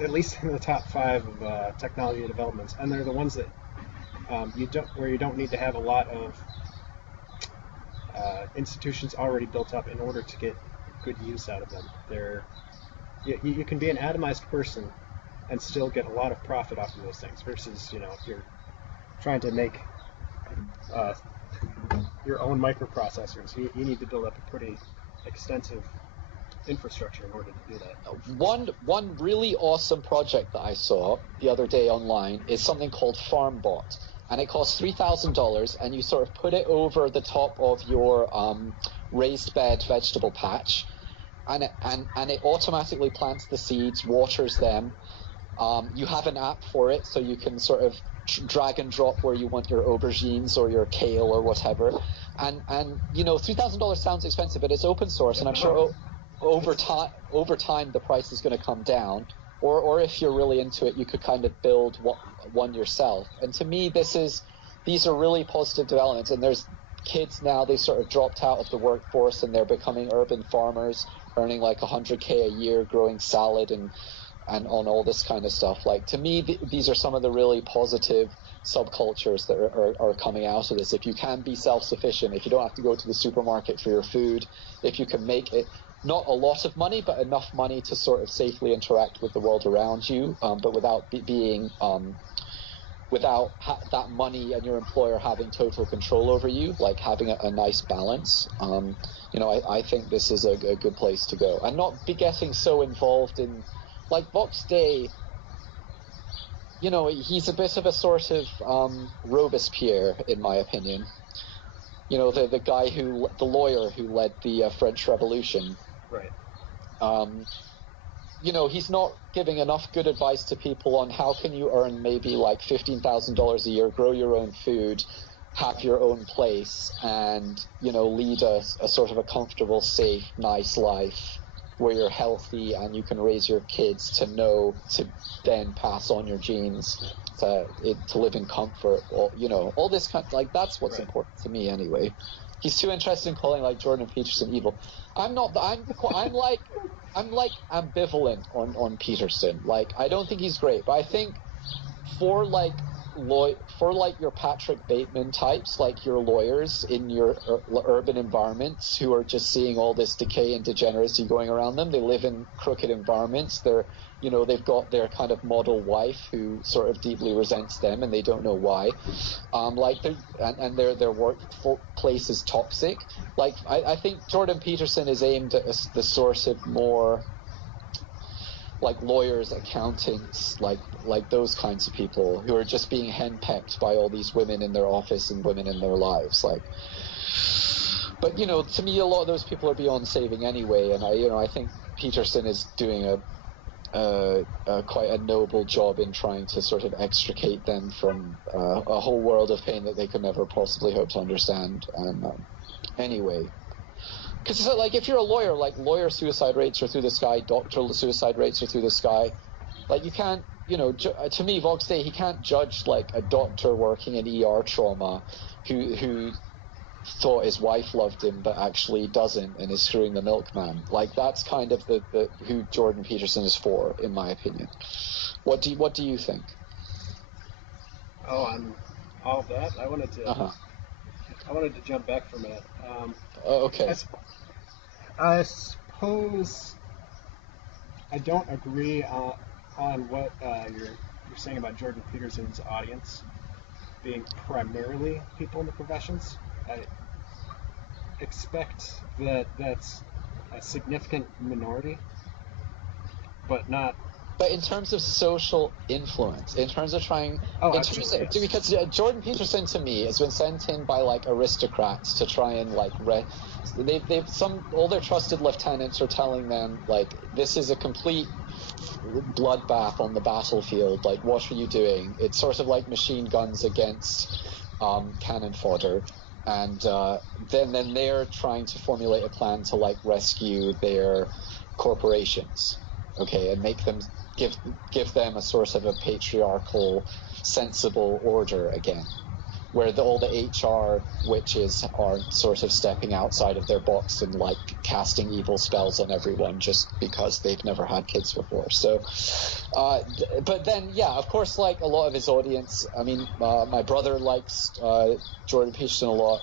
at least in the top 5 of technology developments, and they're the ones that you don't need to have a lot of institutions already built up in order to get good use out of them. You can be an atomized person and still get a lot of profit off of those things versus, if you're trying to make your own microprocessors, you need to build up a pretty extensive infrastructure in order to do that. One really awesome project that I saw the other day online is something called FarmBot, and it costs $3,000, and you sort of put it over the top of your raised bed vegetable patch, and it automatically plants the seeds, waters them. You have an app for it, so you can sort of drag and drop where you want your aubergines or your kale or whatever. And $3,000 sounds expensive, but it's open source, and I'm sure over time the price is going to come down. Or if you're really into it, you could kind of build one yourself. And to me, these are really positive developments. And there's kids now, they sort of dropped out of the workforce and they're becoming urban farmers, earning like $100K a year, growing salad and on all this kind of stuff. Like, to me, these are some of the really positive subcultures that are coming out of this. If you can be self-sufficient, if you don't have to go to the supermarket for your food, if you can make it not a lot of money, but enough money to sort of safely interact with the world around you, but without being that money and your employer having total control over you, like having a nice balance. I think this is a good place to go, and not be getting so involved in, like, Vox Day. He's a bit of a sort of Robespierre, in my opinion. The guy the lawyer who led the French Revolution. Right. He's not giving enough good advice to people on how can you earn maybe like $15,000 a year, grow your own food, have your own place, and, lead a sort of a comfortable, safe, nice life where you're healthy and you can raise your kids to then pass on your genes to live in comfort, or, all this kind of, like, that's what's important to me anyway. He's too interested in calling, like, Jordan Peterson evil. I'm not. I'm like ambivalent on Peterson. Like, I don't think he's great, but I think for your Patrick Bateman types, like your lawyers in your urban environments who are just seeing all this decay and degeneracy going around them. They live in crooked environments. They've got their kind of model wife who sort of deeply resents them, and they don't know why. Their workplace is toxic. Like, I think Jordan Peterson is aimed at the sort of more like lawyers, accountants, like those kinds of people who are just being henpecked by all these women in their office and women in their lives. Like, but to me, a lot of those people are beyond saving anyway. And I think Peterson is doing a quite a noble job in trying to sort of extricate them from a whole world of pain that they could never possibly hope to understand. And anyway. Because, like, if you're a lawyer, like, lawyer suicide rates are through the sky, doctor suicide rates are through the sky. Like, you can't, to me, Vox Day, he can't judge, like, a doctor working in ER trauma who thought his wife loved him but actually doesn't and is screwing the milkman. Like, that's kind of the who Jordan Peterson is for, in my opinion. What do you think? Oh, on all of that, I wanted to jump back for a minute. Okay. I suppose I don't agree on what you're saying about Jordan Peterson's audience being primarily people in the professions. I expect that that's a significant minority, but not. But in terms of social influence, in terms of trying, because Jordan Peterson to me has been sent in by like aristocrats to try and like all their trusted lieutenants are telling them like this is a complete bloodbath on the battlefield. Like, what are you doing? It's sort of like machine guns against cannon fodder, and then they're trying to formulate a plan to like rescue their corporations, okay, and make them. Give them a sort of a patriarchal, sensible order again. where all the HR witches are sort of stepping outside of their box and like casting evil spells on everyone just because they've never had kids before. So, but then, yeah, of course, like a lot of his audience, I mean, my brother likes Jordan Peterson a lot.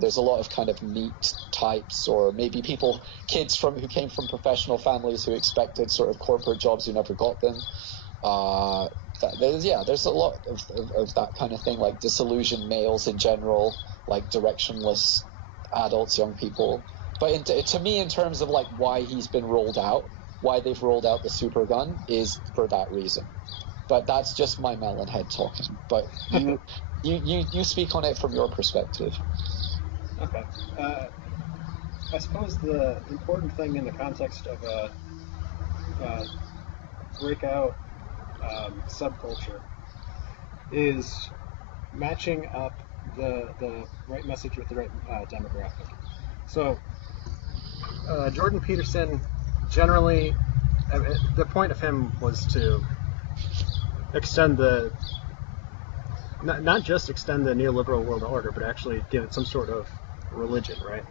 There's a lot of kind of neat types, or maybe kids who came from professional families who expected sort of corporate jobs who never got them. There's a lot of that kind of thing, like disillusioned males in general, like directionless adults, young people. But to me, in terms of like why he's been rolled out, why they've rolled out the super gun, is for that reason. But that's just my melon head talking. But you speak on it from your perspective. Okay. I suppose the important thing in the context of a breakout subculture is matching up the right message with the right demographic. So Jordan Peterson generally, the point of him was to extend not just extend the neoliberal world order, but actually give it some sort of religion, right?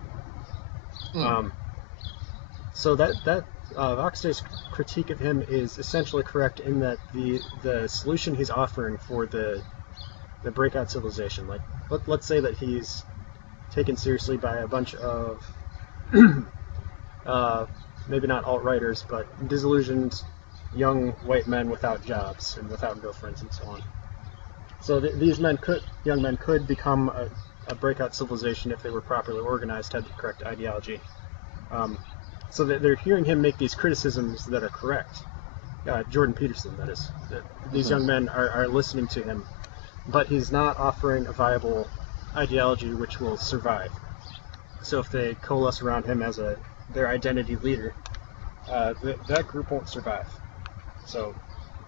So that Voxday's critique of him is essentially correct in that the solution he's offering for the breakout civilization, like let's say that he's taken seriously by a bunch of maybe not alt-righters, but disillusioned young white men without jobs and without girlfriends and so on. So these young men could become a breakout civilization if they were properly organized, had the correct ideology. So that they're hearing him make these criticisms that are correct. Jordan Peterson, that is. These young men are listening to him, but he's not offering a viable ideology which will survive. So if they coalesce around him as their identity leader, that group won't survive. So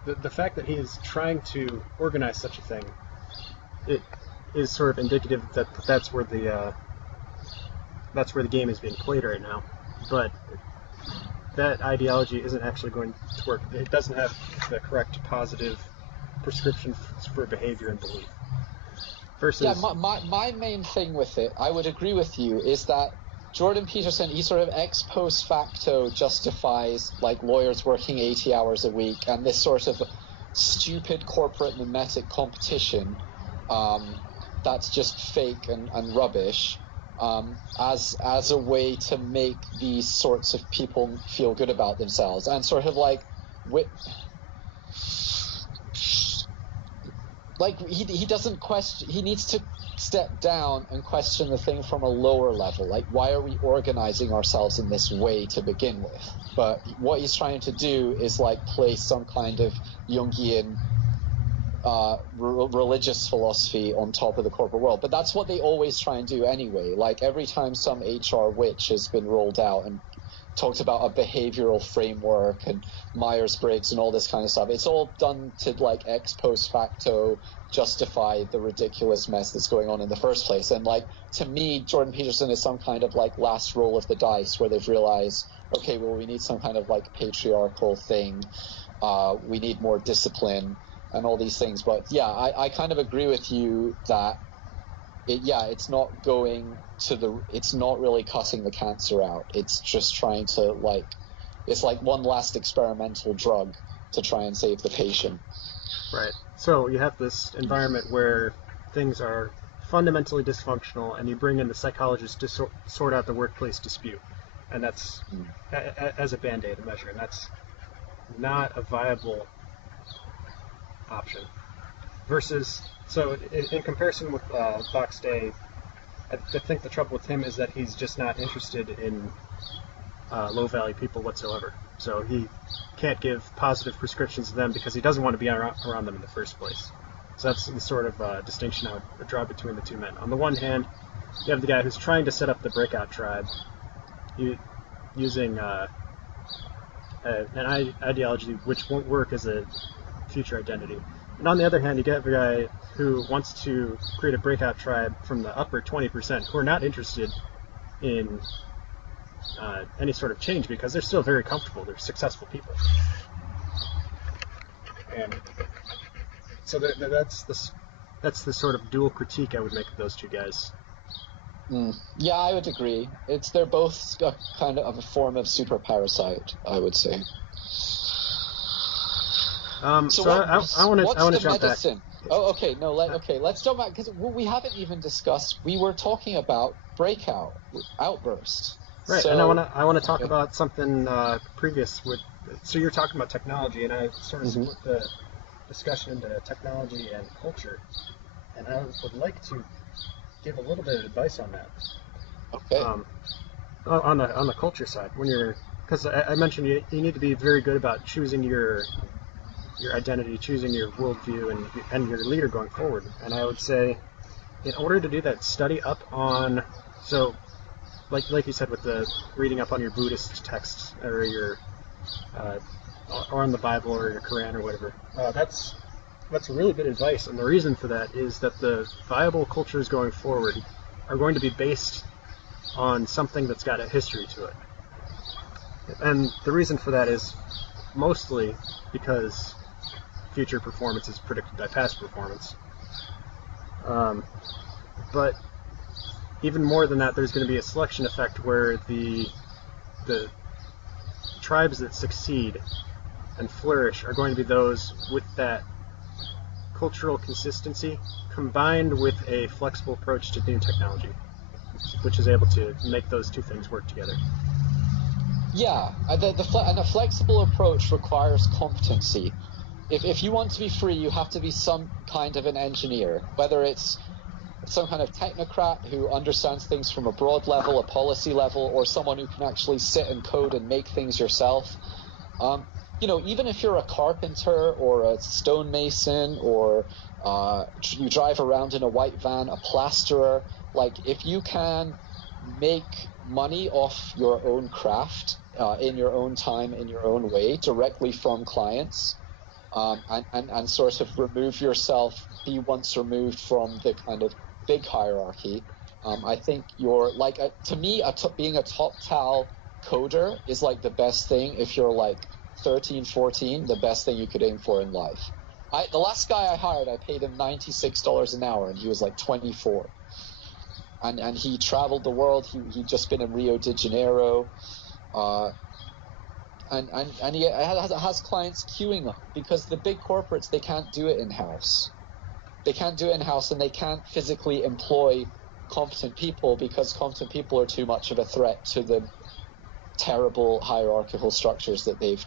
the fact that he is trying to organize such a thing, it is sort of indicative that that's where the game is being played right now. But that ideology isn't actually going to work. It doesn't have the correct positive prescription for behavior and belief. Versus, my main thing with it, I would agree with you, is that Jordan Peterson, he sort of ex post facto justifies like lawyers working 80 hours a week and this sort of stupid corporate mimetic competition that's just fake and rubbish, as a way to make these sorts of people feel good about themselves, and sort of like he doesn't question. He needs to step down and question the thing from a lower level. Like, why are we organizing ourselves in this way to begin with? But what he's trying to do is like place some kind of Jungian religious philosophy on top of the corporate world. But that's what they always try and do anyway. Like every time some HR witch has been rolled out and talked about a behavioral framework and Myers-Briggs and all this kind of stuff, it's all done to like ex post facto justify the ridiculous mess that's going on in the first place. And like, to me, Jordan Peterson is some kind of like last roll of the dice where they've realized, okay, well, we need some kind of like patriarchal thing. We need more discipline and all these things. But yeah, I kind of agree with you that it's not it's not really cutting the cancer out. It's just trying to it's like one last experimental drug to try and save the patient. Right. So you have this environment where things are fundamentally dysfunctional, and you bring in the psychologist to sort out the workplace dispute, and that's as a band-aid measure, and that's not a viable option. Versus, so in comparison with Voxday, I think the trouble with him is that he's just not interested in low-value people whatsoever. So he can't give positive prescriptions to them because he doesn't want to be around them in the first place. So that's the sort of distinction I would draw between the two men. On the one hand, you have the guy who's trying to set up the breakout tribe using an ideology which won't work as a future identity. And on the other hand, you get the guy who wants to create a breakout tribe from the upper 20% who are not interested in any sort of change because they're still very comfortable. They're successful people. And so that's that's the sort of dual critique I would make of those two guys. Yeah, I would agree. They're both kind of a form of super parasite, I would say. So I want what's to the jump back. medicine? Oh, okay. No, let's jump back because we haven't even discussed. We were talking about outburst. Right, So, and I want to talk about something previous with. So you're talking about technology, and I sort of split the discussion into technology and culture, and I would like to give a little bit of advice on that. Okay. On the culture side, because I mentioned you need to be very good about choosing your identity, choosing your worldview, and your leader going forward. And I would say, in order to do that, study up on like you said with the reading up on your Buddhist texts or your or on the Bible or your Quran or whatever. That's really good advice, and the reason for that is that the viable cultures going forward are going to be based on something that's got a history to it. And the reason for that is mostly because future performance is predicted by past performance. But even more than that, there's going to be a selection effect where the tribes that succeed and flourish are going to be those with that cultural consistency combined with a flexible approach to new technology, which is able to make those two things work together. Yeah, and a flexible approach requires competency. If you want to be free, you have to be some kind of an engineer, whether it's some kind of technocrat who understands things from a broad level, a policy level, or someone who can actually sit and code and make things yourself. Even if you're a carpenter or a stonemason or you drive around in a white van, a plasterer, if you can make money off your own craft in your own time, in your own way, directly from clients, and sort of remove yourself, be once removed from the kind of big hierarchy. I think to me, being a top tal coder is the best thing. If you're 13, 14, the best thing you could aim for in life. The last guy I hired, I paid him $96 an hour, and he was 24. And he traveled the world. He'd just been in Rio de Janeiro. And he has clients queuing up because the big corporates, they can't do it in-house. They can't do it in-house, and they can't physically employ competent people because competent people are too much of a threat to the terrible hierarchical structures that they've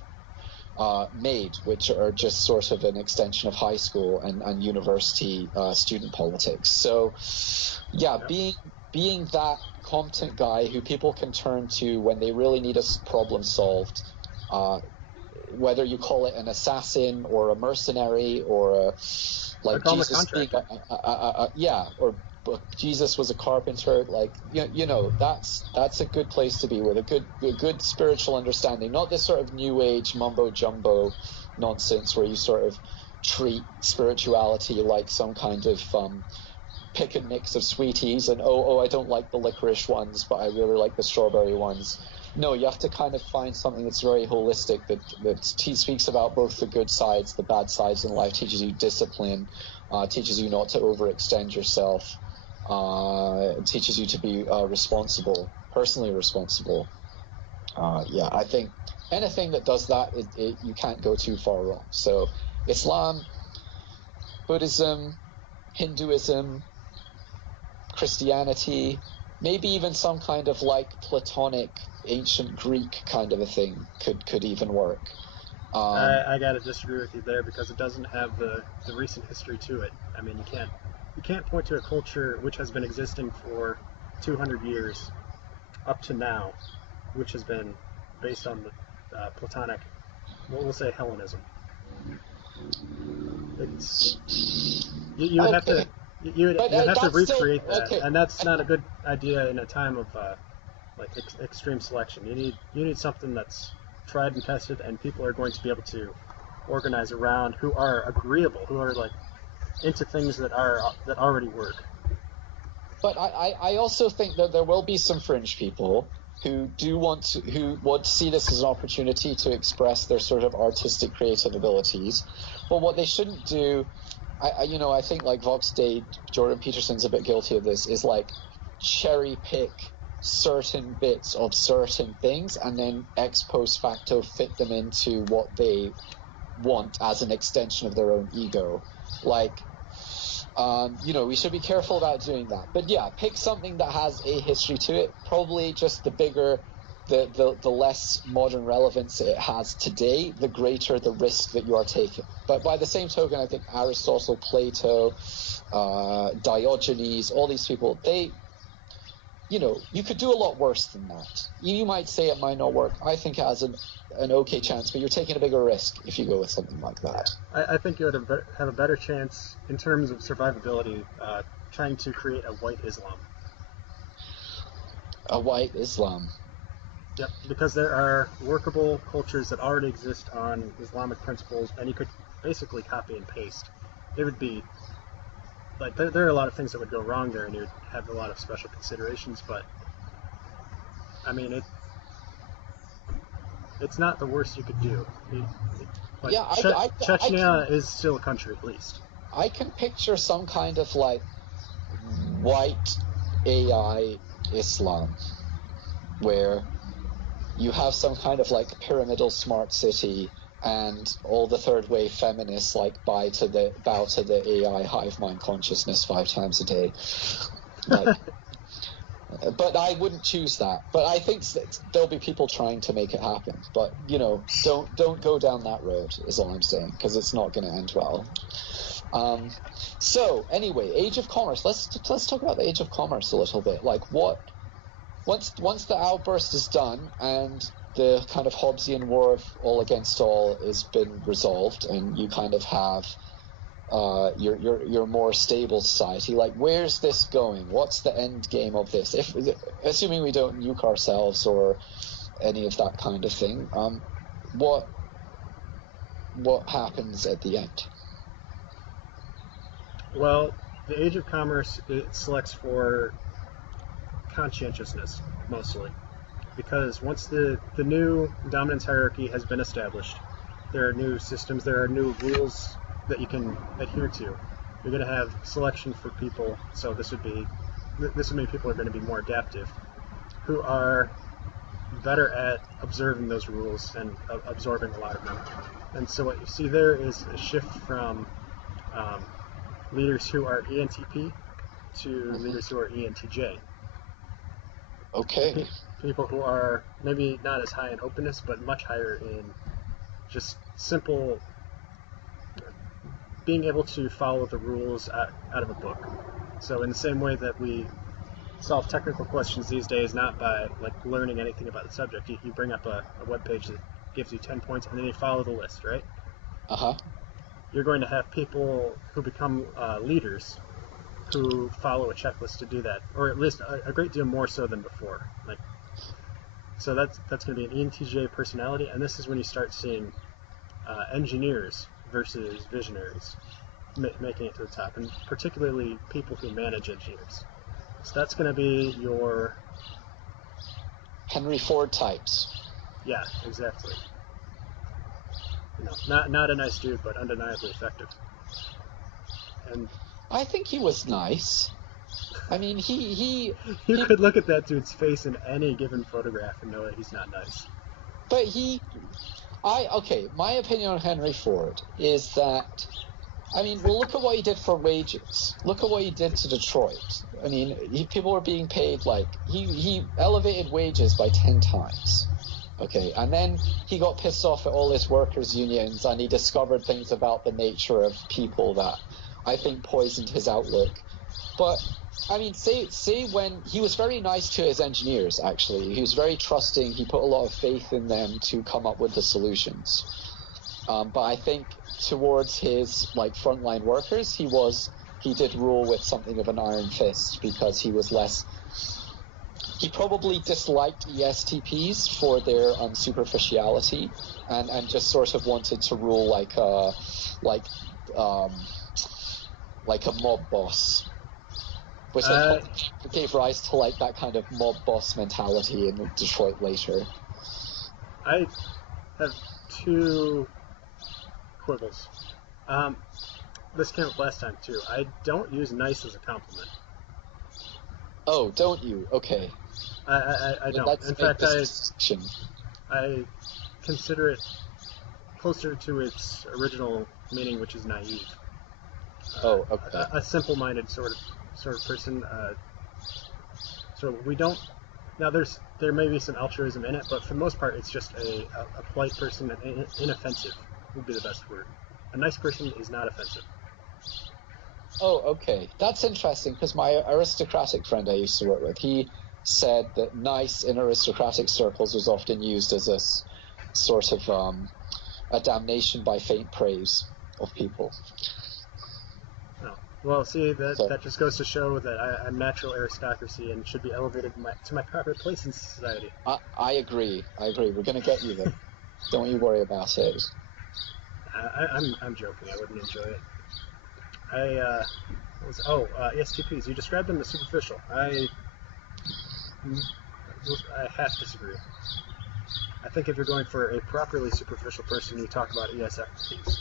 made, which are just sort of an extension of high school and university student politics. So, being that competent guy who people can turn to when they really need a problem solved, whether you call it an assassin or a mercenary or Jesus being or Jesus was a carpenter, that's a good place to be with a good spiritual understanding, not this sort of new age mumbo jumbo nonsense where you sort of treat spirituality like some kind of pick and mix of sweeties and I don't like the licorice ones but I really like the strawberry ones. No, you have to kind of find something that's very holistic, that speaks about both the good sides, the bad sides in life, teaches you discipline, teaches you not to overextend yourself, teaches you to be personally responsible. I think anything that does that, you can't go too far wrong. So Islam, Buddhism, Hinduism, Christianity, maybe even some kind of Platonic ancient Greek kind of a thing could even work. I gotta disagree with you there because it doesn't have the recent history to it. I mean, you can't point to a culture which has been existing for 200 years up to now, which has been based on the Platonic, we'll say Hellenism. You would have to recreate that, and that's not a good idea in a time of extreme selection. You need something that's tried and tested, and people are going to be able to organize around, who are agreeable, who are into things that already work. But I also think that there will be some fringe people who want to see this as an opportunity to express their sort of artistic creative abilities. But what they shouldn't do I think like Vox Day, Jordan Peterson's a bit guilty of this, is like cherry pick certain bits of certain things and then ex post facto fit them into what they want as an extension of their own ego. Like, we should be careful about doing that. But yeah, pick something that has a history to it. Probably just the bigger, the less modern relevance it has today, the greater the risk that you are taking. But by the same token, I think Aristotle, Plato, Diogenes, all these people, you could do a lot worse than that. You might say it might not work. I think it has an okay chance, but you're taking a bigger risk if you go with something like that. I think you would have a better chance in terms of survivability trying to create a white Islam. A white Islam. Yep, because there are workable cultures that already exist on Islamic principles, and you could basically copy and paste. It would be like there are a lot of things that would go wrong there, and you would have a lot of special considerations. But I mean, it's not the worst you could do. Chechnya is still a country, at least. I can picture some kind of like white AI Islam, where you have some kind of like pyramidal smart city, and all the third wave feminists like bow to the AI hive mind consciousness 5 times a day. Like, but I wouldn't choose that. But I think there'll be people trying to make it happen. But don't go down that road, is all I'm saying, because it's not going to end well. So anyway, Age of Commerce. Let's talk about the Age of Commerce a little bit. Like, once the outburst is done and the kind of Hobbesian war of all against all has been resolved, and you kind of have your more stable society, like, where's this going? What's the end game of this? Assuming we don't nuke ourselves or any of that kind of thing, what happens at the end? Well, the Age of Commerce, it selects for conscientiousness mostly, because once the new dominance hierarchy has been established, there are new systems, there are new rules that you can adhere to. You're going to have selection for people, so this would mean people are going to be more adaptive, who are better at observing those rules and absorbing a lot of them. And so what you see there is a shift from leaders who are ENTP to leaders who are ENTJ. Okay. People who are maybe not as high in openness, but much higher in just simple being able to follow the rules out of a book. So in the same way that we solve technical questions these days, not by like learning anything about the subject, you bring up a web page that gives you 10 points and then you follow the list, right? Uh-huh. You're going to have people who become leaders who follow a checklist to do that, or at least a great deal more so than before. Like, so that's going to be an ENTJ personality, and this is when you start seeing engineers versus visionaries making it to the top, and particularly people who manage engineers. So that's going to be your Henry Ford types. Yeah, exactly. Not a nice dude, but undeniably effective. And I think he was nice. I mean, he could look at that dude's face in any given photograph and know that he's not nice. But my opinion on Henry Ford is that, I mean, well, look at what he did for wages. Look at what he did to Detroit. I mean, people were being paid, like, he elevated wages by 10 times. Okay, and then he got pissed off at all his workers' unions, and he discovered things about the nature of people that I think poisoned his outlook. But, I mean, say when he was very nice to his engineers, actually. He was very trusting. He put a lot of faith in them to come up with the solutions. But I think towards his, like, frontline workers, he did rule with something of an iron fist, because he was less... He probably disliked ESTPs for their superficiality, and just sort of wanted to rule like a mob boss, which gave rise to like that kind of mob boss mentality in Detroit later. I have two quibbles. this came up last time too. I don't use nice as a compliment. Oh, don't you? Okay. I Then don't. let's In make fact, this distinction. I consider it closer to its original meaning, which is naive. Oh, okay. A simple-minded sort of person. So we don't. Now there may be some altruism in it, but for the most part, it's just a polite person, inoffensive would be the best word. A nice person is not offensive. Oh, okay. That's interesting because my aristocratic friend I used to work with, he said that nice in aristocratic circles was often used as a sort of a damnation by faint praise of people. Oh. Well, see, So that just goes to show that I'm natural aristocracy and should be elevated to my proper place in society. I agree. I agree. We're going to get you there. Don't you worry about it. I'm joking. I wouldn't enjoy it. ESTPs. You described them as superficial. I half disagree. I think if you're going for a properly superficial person, you talk about ESFPs,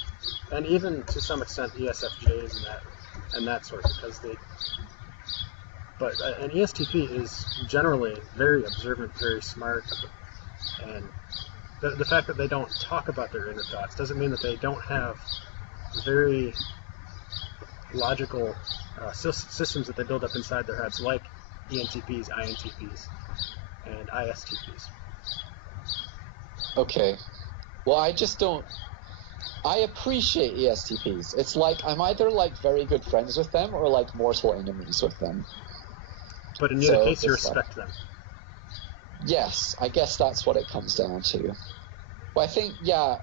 and even to some extent ESFJs and that sort, because they. But an ESTP is generally very observant, very smart, and the fact that they don't talk about their inner thoughts doesn't mean that they don't have very logical systems that they build up inside their heads, like ENTPs, INTPs, and ISTPs. Okay. Well, I just don't. I appreciate ESTPs. It's like I'm either like very good friends with them or like mortal enemies with them. But in either case, you respect them. Yes, I guess that's what it comes down to. Well, I think, yeah,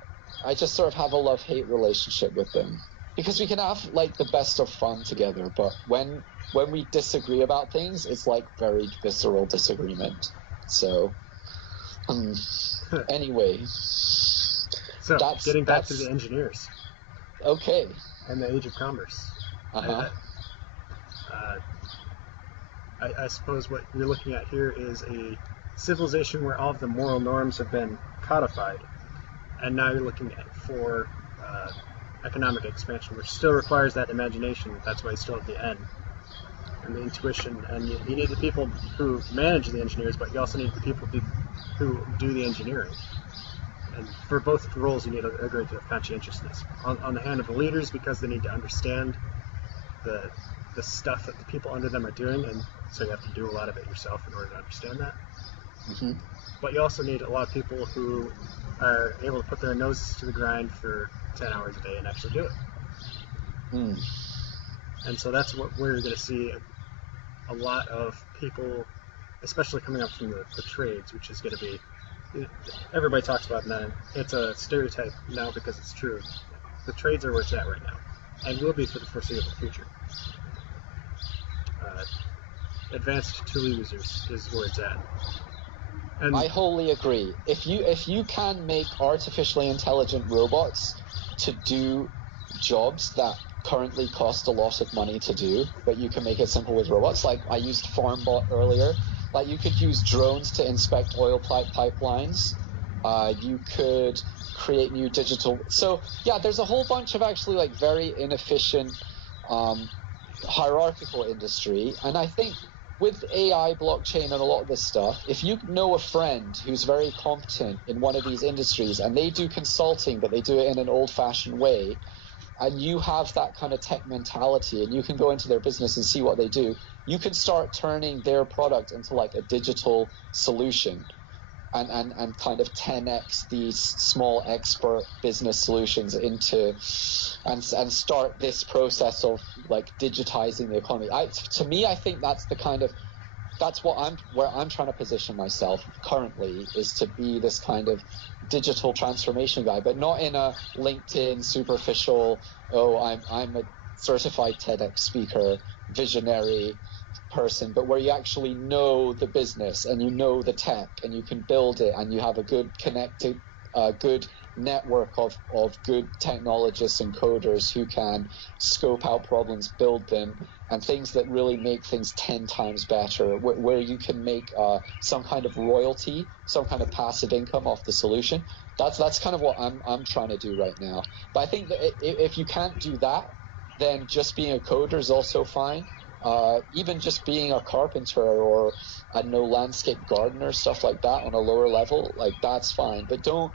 I just sort of have a love-hate relationship with them. Because we can have, like, the best of fun together, but when we disagree about things, it's, like, very visceral disagreement. So, anyway. So, getting back to the engineers. Okay. And the age of commerce. Uh-huh. I suppose what you're looking at here is a civilization where all of the moral norms have been codified, and now you're looking for economic expansion, which still requires that imagination. That's why you still have the N and the intuition, and you need the people who manage the engineers, but you also need the people who do the engineering. And for both roles, you need a great deal of conscientiousness. On the hand of the leaders, because they need to understand the stuff that the people under them are doing, and so you have to do a lot of it yourself in order to understand that. Mm-hmm. But you also need a lot of people who are able to put their noses to the grind for 10 hours a day and actually do it. Mm. And so that's where you're going to see a lot of people, especially coming up from the trades, which is going to be, everybody talks about that. It's a stereotype now because it's true. The trades are where it's at right now, and will be for the foreseeable future. Advanced tool users is where it's at. And I wholly agree. If you can make artificially intelligent robots to do jobs that currently cost a lot of money to do, but you can make it simple with robots, like I used FarmBot earlier. Like you could use drones to inspect oil pipelines. You could create new digital. So yeah, there's a whole bunch of actually like very inefficient hierarchical industry, and I think with AI, blockchain, and a lot of this stuff, if you know a friend who's very competent in one of these industries and they do consulting, but they do it in an old-fashioned way, and you have that kind of tech mentality and you can go into their business and see what they do, you can start turning their product into like a digital solution. And kind of 10x these small expert business solutions into and start this process of like digitizing the economy. To me, I think that's where I'm trying to position myself currently, is to be this kind of digital transformation guy, but not in a LinkedIn superficial, I'm a certified TEDx speaker, visionary person, but where you actually know the business and you know the tech and you can build it and you have a good connected, good network of good technologists and coders who can scope out problems, build them, and things that really make things 10 times better, where you can make some kind of royalty, some kind of passive income off the solution. That's kind of what I'm trying to do right now. But I think that if you can't do that, then just being a coder is also fine. Even just being a carpenter or I don't know, landscape gardener, stuff like that on a lower level, like that's fine. But don't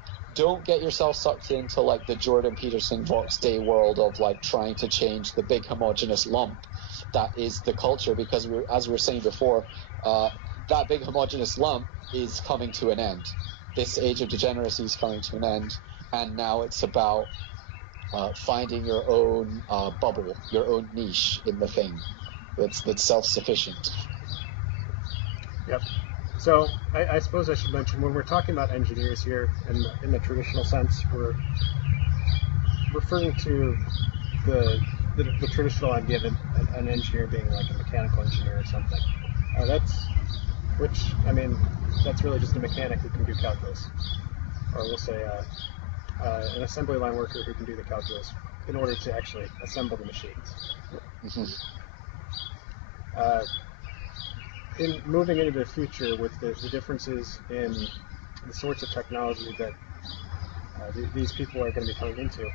get yourself sucked into like the Jordan Peterson Vox Day world of like trying to change the big homogenous lump that is the culture, because as we were saying before, that big homogenous lump is coming to an end. This age of degeneracy is coming to an end, and now it's about finding your own bubble, your own niche in the thing that's self-sufficient. Yep. So I suppose I should mention, when we're talking about engineers here in the traditional sense, we're referring to the traditional idea of an engineer being like a mechanical engineer or something. That's really just a mechanic who can do calculus, or we'll say an assembly line worker who can do the calculus in order to actually assemble the machines. Mm-hmm. In moving into the future with the differences in the sorts of technology that these people are going to be coming into,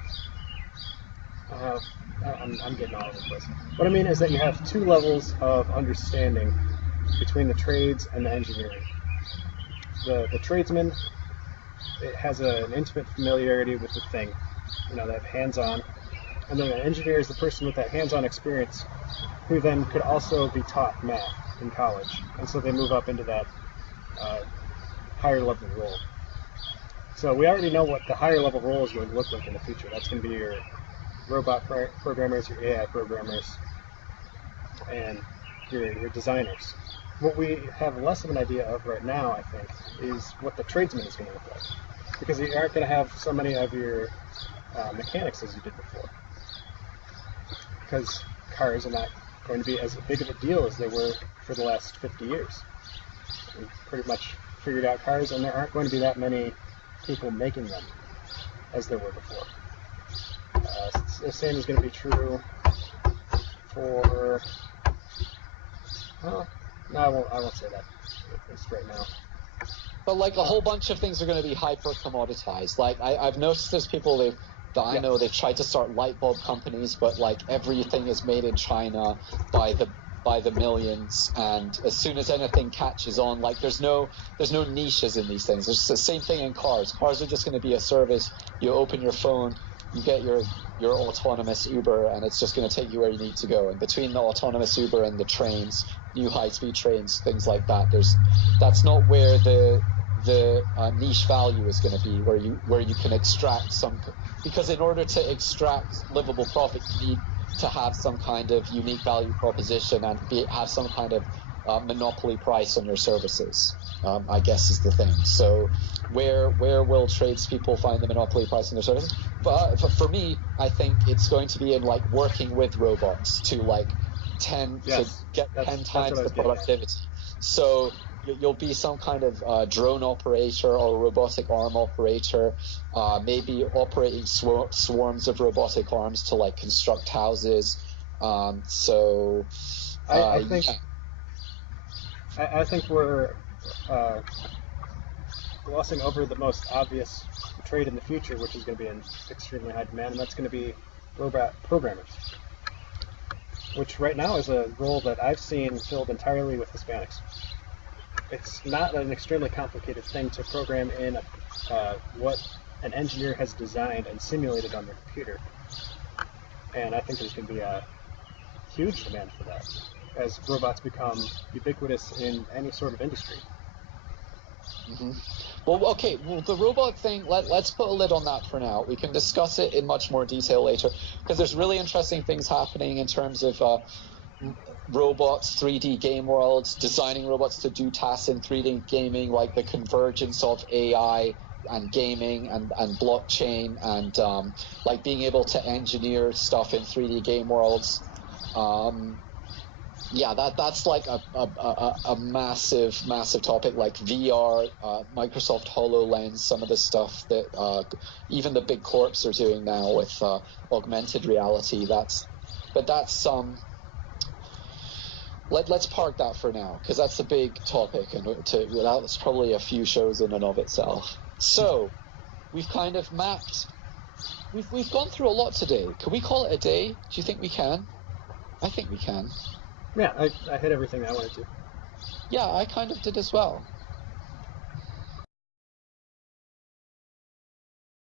I'm getting all over the place. What I mean is that you have two levels of understanding between the trades and the engineering. The tradesman, it has an intimate familiarity with the thing, that hands-on, and then the engineer is the person with that hands-on experience who then could also be taught math in college, and so they move up into that higher level role. So we already know what the higher level role is going to look like in the future. That's going to be your robot programmers, your AI programmers, and your designers. What we have less of an idea of right now, I think, is what the tradesman is going to look like, because you aren't going to have so many of your mechanics as you did before, because cars are not going to be as big of a deal as they were for the last 50 years. We've pretty much figured out cars, and there aren't going to be that many people making them as there were before. The same is going to be true for... Well, no, I won't say that just right now. But like a whole bunch of things are going to be hyper commoditized. Like I've noticed there's people I know they've tried to start light bulb companies, but like everything is made in China by the millions, and as soon as anything catches on, like there's no niches in these things. It's the same thing in cars. Cars are just going to be a service. You open your phone, you get your autonomous Uber, and it's just going to take you where you need to go. And between the autonomous Uber and the trains, new high-speed trains, things like that, that's not where the niche value is going to be, where you can extract some, because in order to extract livable profit, you need to have some kind of unique value proposition and have some kind of monopoly price on your services, I guess is the thing. So where will tradespeople find the monopoly price on their services? For me, I think it's going to be in like working with robots to get 10 times the productivity. So you'll be some kind of drone operator or robotic arm operator, maybe operating swarms of robotic arms to like construct houses. I think we're glossing over the most obvious trade in the future, which is going to be in extremely high demand, and that's going to be robot programmers, which right now is a role that I've seen filled entirely with Hispanics. It's not an extremely complicated thing to program in what an engineer has designed and simulated on their computer. And I think there's going to be a huge demand for that as robots become ubiquitous in any sort of industry. Mm-hmm. Well, okay. Well, the robot thing, let's put a lid on that for now. We can discuss it in much more detail later, because there's really interesting things happening in terms of robots, 3D game worlds, designing robots to do tasks in 3D gaming, like the convergence of AI and gaming and blockchain, and like being able to engineer stuff in 3D game worlds. That's like a massive topic, like VR, Microsoft HoloLens, some of the stuff that even the big corps are doing now with augmented reality. Let's park that for now, because that's a big topic, and that's probably a few shows in and of itself. So we've kind of mapped We've gone through a lot today. Can we call it a day? Do you think we can? I think we can. Yeah, I hit everything I wanted to. Yeah, I kind of did as well.